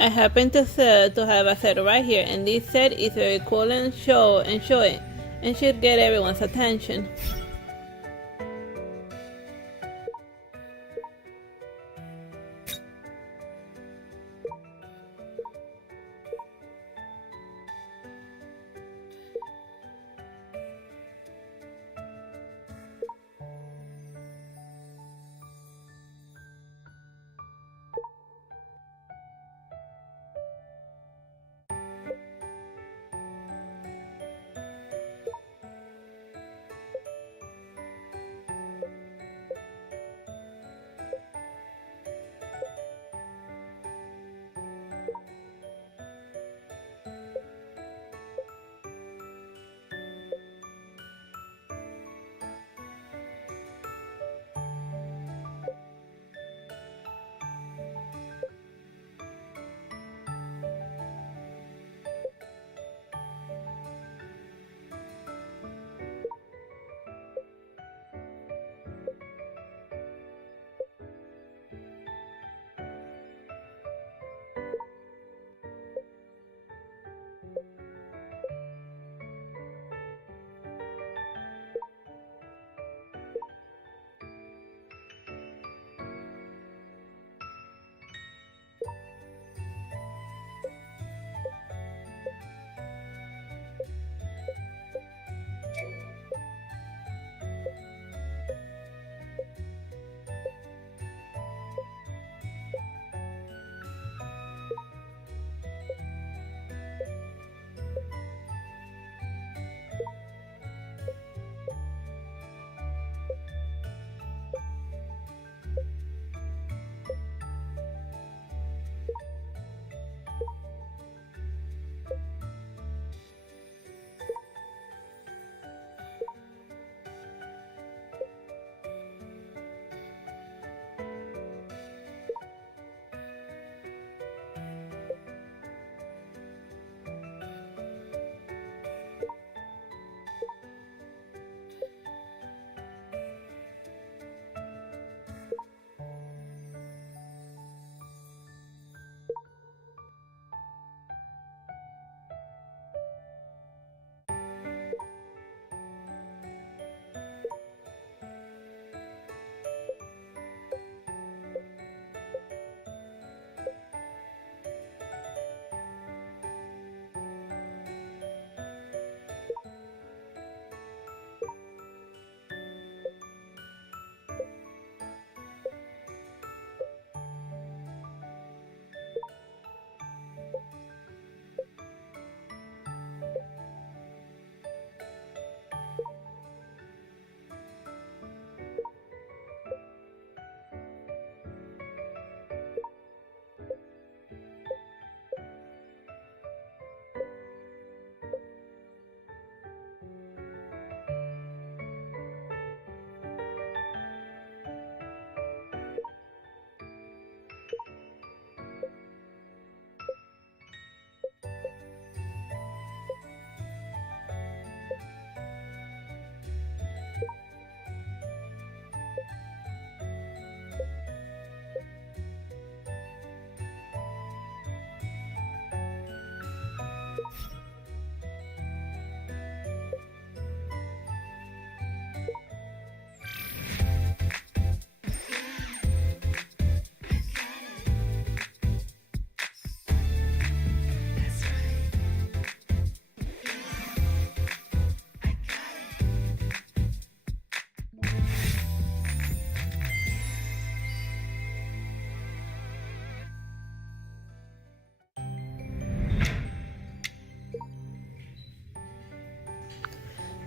I happen to have a set right here, and this set is very cool and show it, and should get everyone's attention.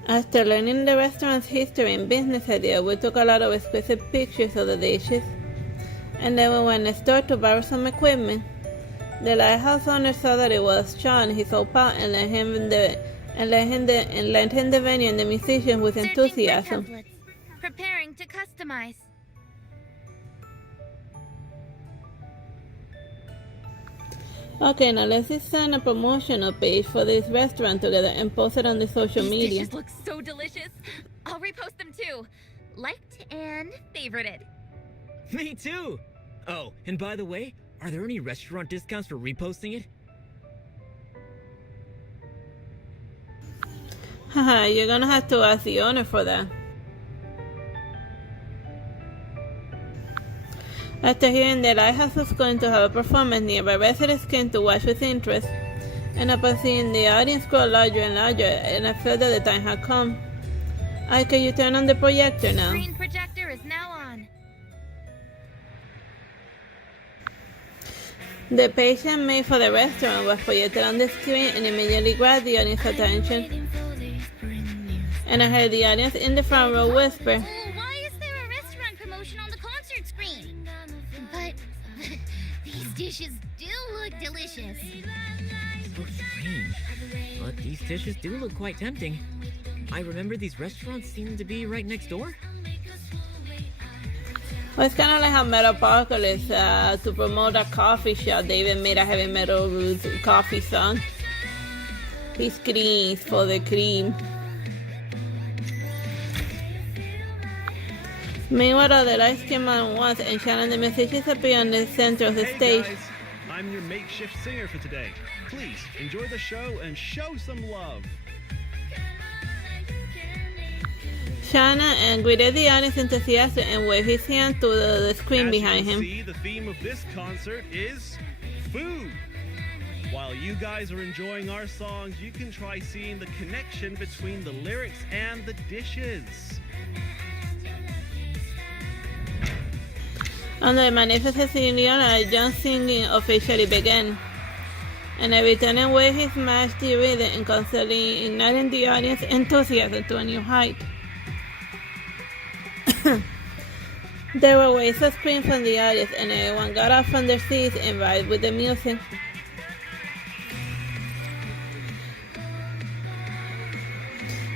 After learning the restaurant's history and business idea, we took a lot of exquisite pictures of the dishes, and then we went next door to borrow some equipment. The lighthouse owner saw that it was Sean, his old pal, and lent him the venue and the musicians with Searching for enthusiasm. templates. Preparing to customize. Okay, now let's design a promotional page for this restaurant together and post it on the social These media. dishes look so delicious. I'll repost them too. Liked and favorited. Me too! Oh, and by the way, are there any restaurant discounts for reposting it? Haha, you're gonna have to ask the owner for that. After hearing that Lighthouse was going to have a performance, nearby residents came to watch with interest, and upon seeing the audience grow larger and larger, and I felt that the time had come. Can you turn on the projector now? Screen projector is now on. The page I made for the restaurant was projected on the screen and immediately grabbed the audience's attention. And I heard the audience in the front row whisper, Oh, why is there a restaurant promotion on the concert screen? But these dishes do look delicious. So strange. But these dishes do look quite tempting. I remember these restaurants seem to be right next door. well, it's kind of like how Metapocalypse, to promote a coffee shop, they even made a heavy metal roots coffee song. He screams for the cream. Meanwhile, the lights came on once and Shannon the musicians appeared on the center of the Hey stage. guys, I'm your makeshift singer for today. Please enjoy the show and show some love. Shannon greeted the audience enthusiastically and waved his hand to the screen As behind you can him. see, the theme of this concert is food. While you guys are enjoying our songs, you can try seeing the connection between the lyrics and the dishes. Under the magnificent scenery, John's singing officially began, and every turn and wave he smashed the rhythm and constantly igniting the audience's enthusiasm to a new height. There were waves of screams from the audience, and everyone got up from their seats and vibed with the music.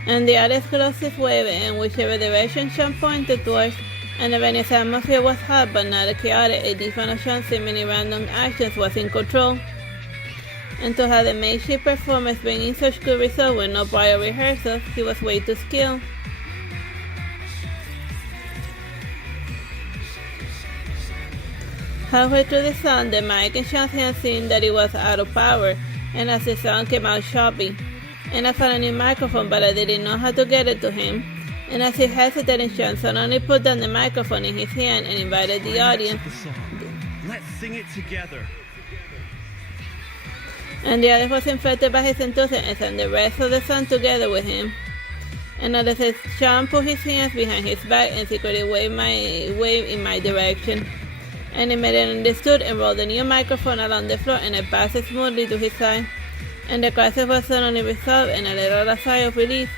And the audience closed its wave in whichever direction Sean pointed towards, and the venue's atmosphere was hot but not chaotic. A different of Sean's seemingly random actions was in control. And to have the makeshift performance bring in such good results with no prior rehearsals, he was way too skilled. Halfway through the song, the mic and Sean's hand seemed that it was out of power, and as the song came out choppy. And I found a new microphone, but I didn't know how to get it to him. And as he hesitated, Sean suddenly put down the microphone in his hand and invited the audience. The song. Let's sing it together. And the audience was infected by his enthusiasm and sang the rest of the song together with him. And as Sean put his hands behind his back and secretly waved in my direction. And immediately understood and rolled the new microphone along the floor and I passed it smoothly to his side. And the crisis was suddenly resolved and I let out a sigh of relief.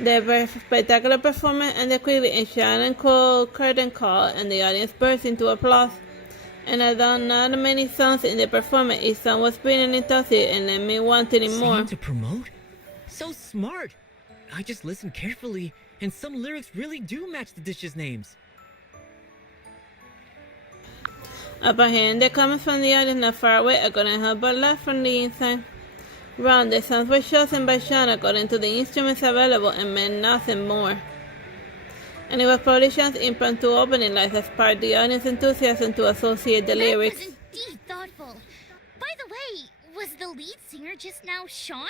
The spectacular performance ended quickly and Shannon called curtain call and the audience burst into applause. And although not many songs in the performance, each song was brilliant and toxic and left me wanting more. Singing to promote? So smart! I just listened carefully, and some lyrics really do match the dishes' names. Upon hearing the comments from the audience not far away, I couldn't help but laugh from the inside. Round, the songs were chosen by Sean according to the instruments available and meant nothing more. And it was probably Sean's impromptu opening lines that sparked the audience enthusiasm to associate the lyrics. That was indeed thoughtful. By the way, was the lead singer just now Sean?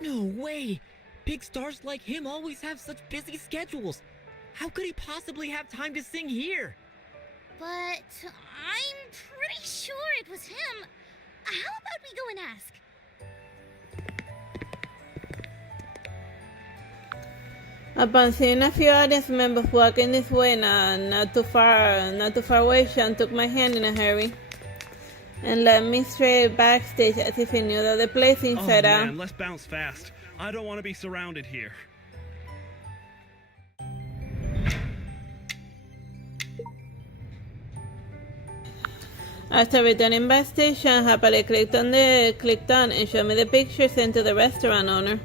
No way! Big stars like him always have such busy schedules. How could he possibly have time to sing here? But I'm pretty sure it was him. How about we go and ask? Upon seeing a few audience members walking this way, not too far away, Sean took my hand in a hurry and led me straight backstage as if he knew that the place inside Oh out. man, let's bounce fast. I don't want to be surrounded here. After returning back station, happily clicked on and showed me the picture sent to the restaurant owner.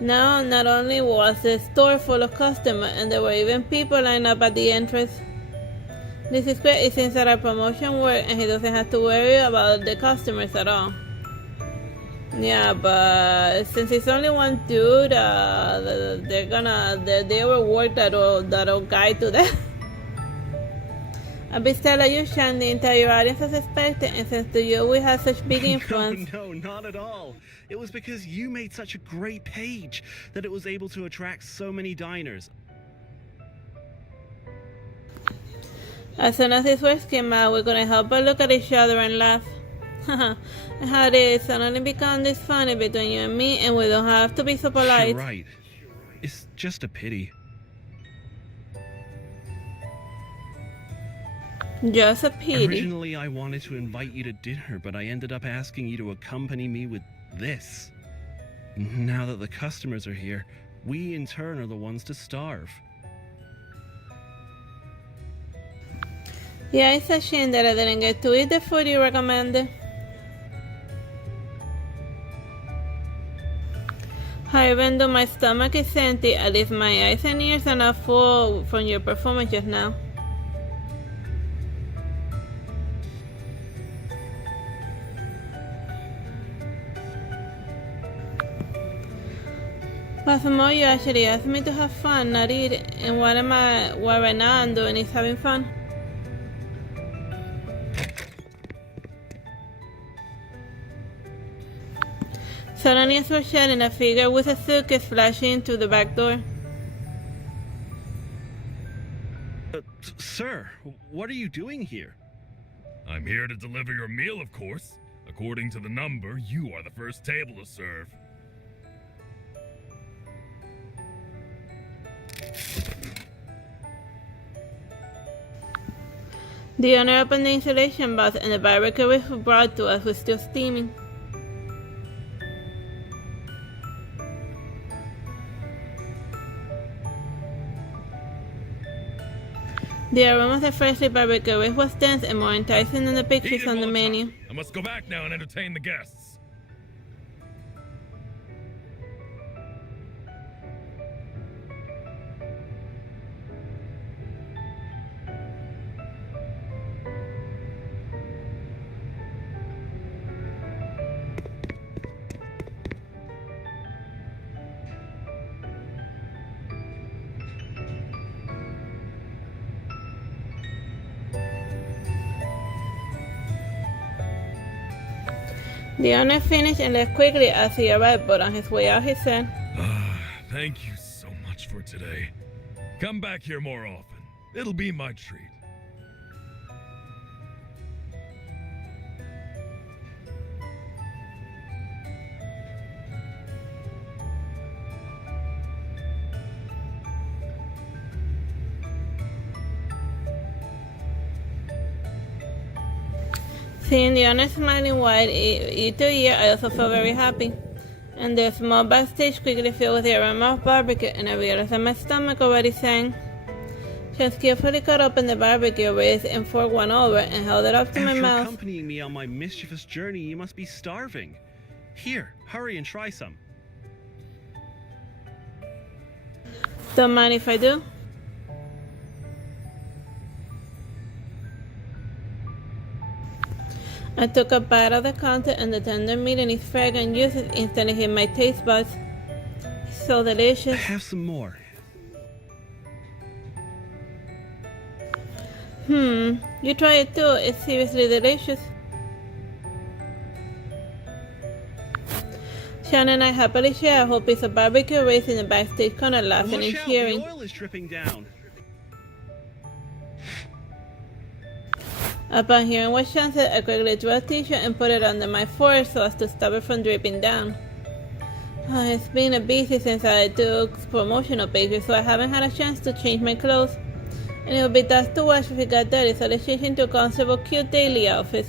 Now, not only was the store full of customers, and there were even people lined up at the entrance. This is great, it seems that our promotion worked and he doesn't have to worry about the customers at all. Yeah, but since it's only one dude, they will work that old guy to that. A big star like you, Sean, the entire audience was expecting, and since to you we have such big influence. No, not at all. It was because you made such a great page that it was able to attract so many diners. As soon as these words came out, we're gonna help but look at each other and laugh. How it is, suddenly become this funny between you and me, and we don't have to be so polite. You're right. It's just a pity. Just a pity. Originally, I wanted to invite you to dinner, but I ended up asking you to accompany me with this. Now that the customers are here, we in turn are the ones to starve. Yeah, it's a shame that I didn't get to eat the food you recommended. Even though my stomach is empty, at least my eyes and ears are not full from your performance just now. What's more, you actually asked me to have fun, not eat, and what right now I'm doing is having fun. Suddenly, as we're chatting, a figure with a suitcase flashing into the back door. Sir, what are you doing here? I'm here to deliver your meal, of course. According to the number, you are the first table to serve. The owner opened the insulation box and the barbecue was brought to us was still steaming. The aroma of the freshly barbecued ribs was dense and more enticing than the pictures on the menu. I must go back now and entertain the guests. The owner finished and left quickly as he arrived, but on his way out he said, Thank you so much for today. Come back here more often. It'll be my treat. Seeing the owner smiling wide ear to ear, I also felt very happy. And the small backstage quickly filled with the aroma of barbecue, and I realized that my stomach already sang. She skillfully cut open the barbecue ribs and forked one over and held it up to my After mouth. accompanying me on my mischievous journey, you must be starving. Here, hurry and try some. Don't mind if I do. I took a bite of the content, and the tender meat and its fragrant juices instantly hit my taste buds. It's so delicious. Have some more. You try it too. It's seriously delicious. Sean and I happily share a whole piece of barbecue ribs in the backstage corner, laughing Watch and out, cheering. the oil is dripping down. Upon hearing what Sean said, I quickly drew a t-shirt and put it under my forehead so as to stop it from dripping down. It's been a busy since I took promotional pictures, so I haven't had a chance to change my clothes. And it would be tough to wash if it got dirty, so let's change into a comfortable, cute daily outfit.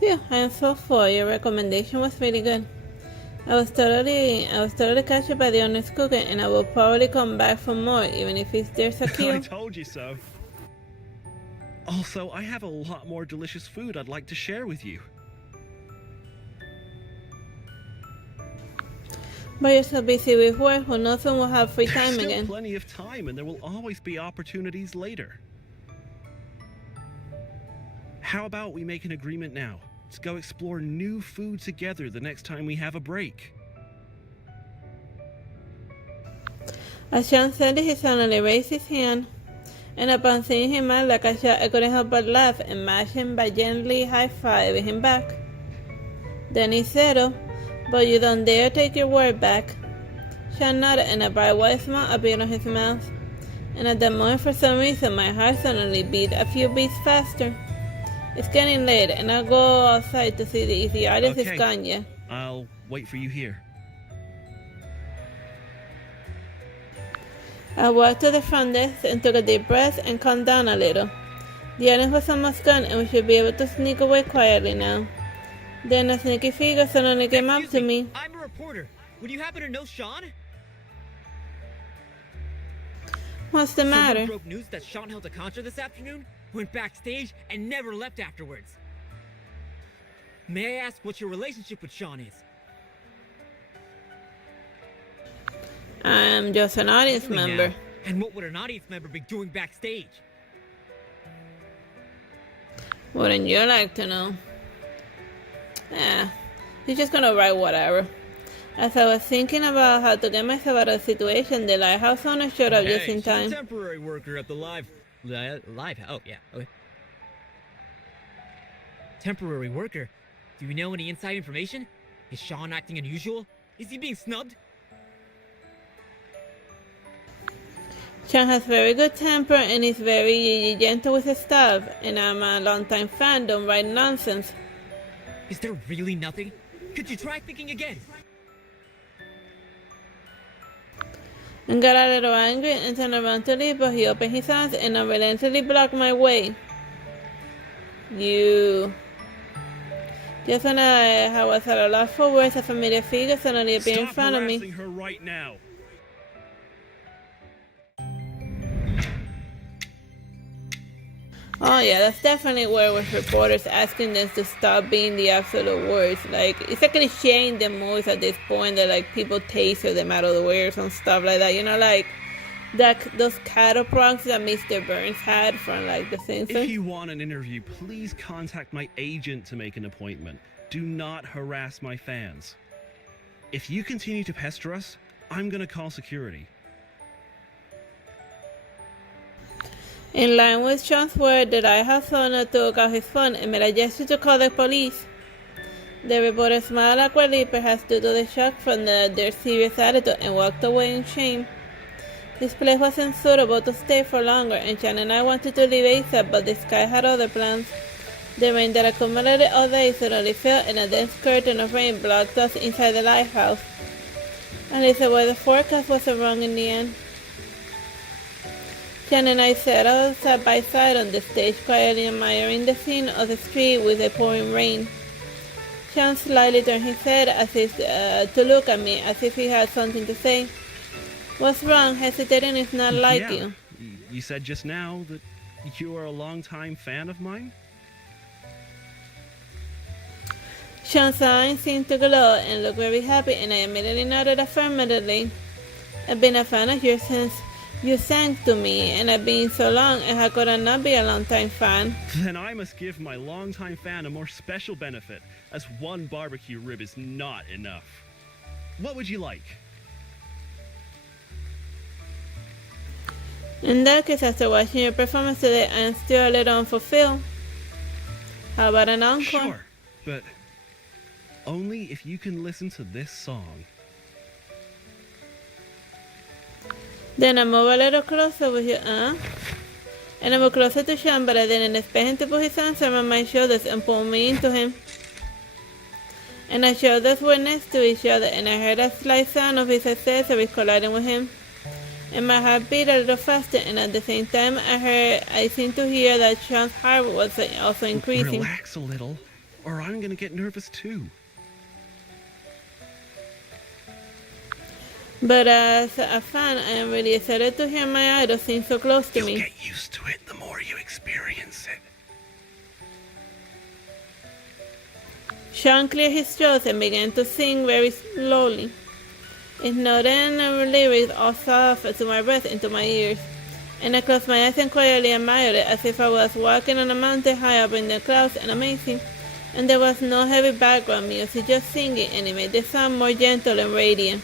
Phew, I am so full. Your recommendation was really good. I was totally captured by the owner's cooking, and I will probably come back for more, even if there's a I queue. told you so. Also, I have a lot more delicious food I'd like to share with you. But you're so busy with work, who knows when we'll have free There's time still again. plenty of time, and there will always be opportunities later. How about we make an agreement now? Let's go explore new food together the next time we have a break. As Sean said, he suddenly raised his hand, and upon seeing him out like a shot, I couldn't help but laugh and match him by gently high-fiving him back. Then he said, "Oh, but you don't dare take your word back." Sean nodded, and a bright white smile appeared on his mouth. And at that moment, for some reason, my heart suddenly beat a few beats faster. It's getting late, and I'll go outside to see if the artist is gone yet. I'll wait for you here. I walked to the front desk and took a deep breath and calmed down a little. The artist was almost gone, and we should be able to sneak away quietly now. Then a sneaky figure suddenly came up to me. I'm a reporter. Would you happen to know Sean? What's the matter? Someone broke news that Sean held a concert this afternoon, went backstage, and never left afterwards. May I ask what your relationship with Sean is? I'm just an audience Really member. now? And what would an audience member be doing backstage? Wouldn't you like to know? He's just gonna write whatever. As I was thinking about how to get myself out of the situation, the lighthouse owner showed up just in she's time. a temporary worker at the live. Oh yeah. Okay. Temporary worker. Do you know any inside information? Is Sean acting unusual? Is he being snubbed? Sean has very good temper and is very gentle with his staff, and I'm a longtime fan, don't write nonsense. Is there really nothing? Could you try thinking again? And got a little angry and turned around to leave, but he opened his arms and unrelentingly blocked my way. You. Just when I was at a loss for words, a familiar figure suddenly appeared in front of me. Stop harassing her right now. Oh yeah, that's definitely where with reporters asking them to stop being the absolute worst. Like, it's like a shame the movies at this point that like people taser them out of the wares and stuff like that. You know, like those cattle progs that Mr. Burns had from like The Simpsons. If you want an interview, please contact my agent to make an appointment. Do not harass my fans. If you continue to pester us, I'm gonna call security. In line with Sean's word, the lighthouse owner took out his phone and made a gesture to call the police. The reporter smiled awkwardly, perhaps due to the shock from their serious attitude, and walked away in shame. This place wasn't suitable to stay for longer, and Sean and I wanted to leave ASAP, but the sky had other plans. The rain that accumulated all day suddenly fell, and a dense curtain of rain blocked us inside the lighthouse. At least the weather forecast wasn't wrong in the end. Sean and I sat side by side on the stage, quietly admiring the scene of the street with the pouring rain. Sean slightly turned his head as if to look at me, as if he had something to say. What's wrong? Hesitating is not like you. You said just now that you are a longtime fan of mine? Sean's eyes seemed to glow and look very happy, and I immediately nodded affirmatively. I've been a fan of yours since you sang to me, and I've been so long, and how could I not be a longtime fan? Then I must give my longtime fan a more special benefit, as one barbecue rib is not enough. What would you like? In that case, after watching your performance today, I'm still a little unfulfilled. How about an encore? Sure, but only if you can listen to this song. Then I move a little closer with you, And I moved closer to Sean, but I didn't expect him to put his arms around my shoulders and pull me into him. And our shoulders were next to each other, and I heard a slight sound of his accessories colliding with him. And my heart beat a little faster, and at the same time I seemed to hear that Sean's heart was also increasing. Relax a little. or I'm gonna get nervous too. But as a fan, I am really excited to hear my idol sing so close to me. You'll get used to it the more you experience it. Sean cleared his throat and began to sing very slowly. His note and lyrics all soft to my breath into my ears, and I closed my eyes and quietly admired it as if I was walking on a mountain high up in the clouds and amazing, and there was no heavy background music, just singing, and it made the sound more gentle and radiant.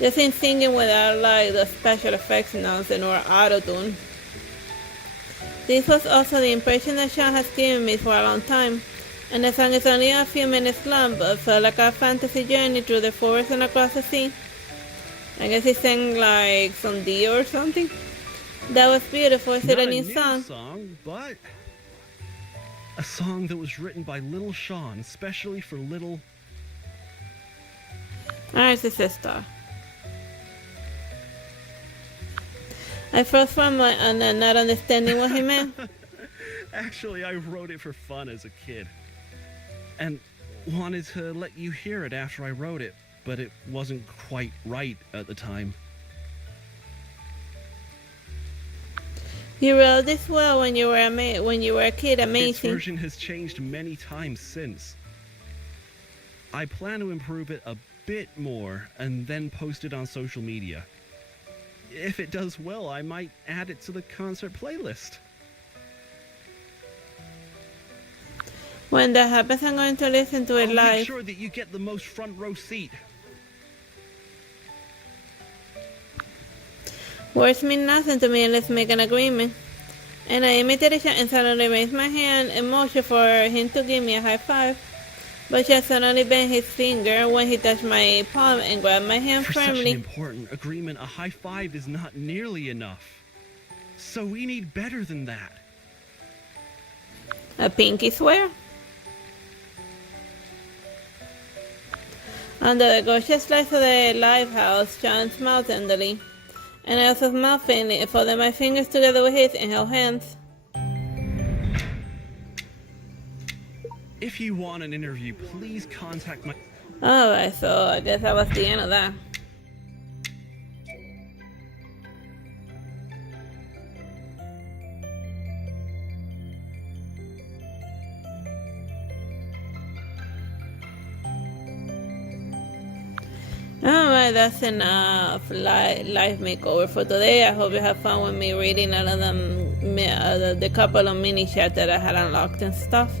Just in singing without like the special effects nonsense or auto-tune. This was also the impression that Sean has given me for a long time, and the song is only a few minutes long, but felt like a fantasy journey through the forest and across the sea. I guess he sang like some deer or something. That was beautiful. Is it Not a new song? But a song that was written by Little Sean, especially for Little... Alright, sister. I froze for a moment and not understanding what he meant. Actually, I wrote it for fun as a kid. And wanted to let you hear it after I wrote it, but it wasn't quite right at the time. You wrote this well when you were a kid. Its Amazing. version has changed many times since. I plan to improve it a bit more and then post it on social media. If it does well, I might add it to the concert playlist. When that happens, I'm going to listen to it I'll live. make sure that you get the most front row seat. Words mean nothing to me unless make an agreement. And I imitated Sean and suddenly raised my hand in motion for him to give me a high five. But Sean suddenly bent his finger when he touched my palm and grabbed my hand For such an firmly. important agreement, a high five is not nearly enough. So we need better than that. A pinky swear? Under the gorgeous lights of the lighthouse, Sean smiled tenderly. And I also smiled faintly and folded my fingers together with his and held hands. If you want an interview, please contact my... Alright, so I guess that was the end of that. Alright, that's enough life makeover for today. I hope you have fun with me reading all of them, the couple of mini chats that I had unlocked and stuff.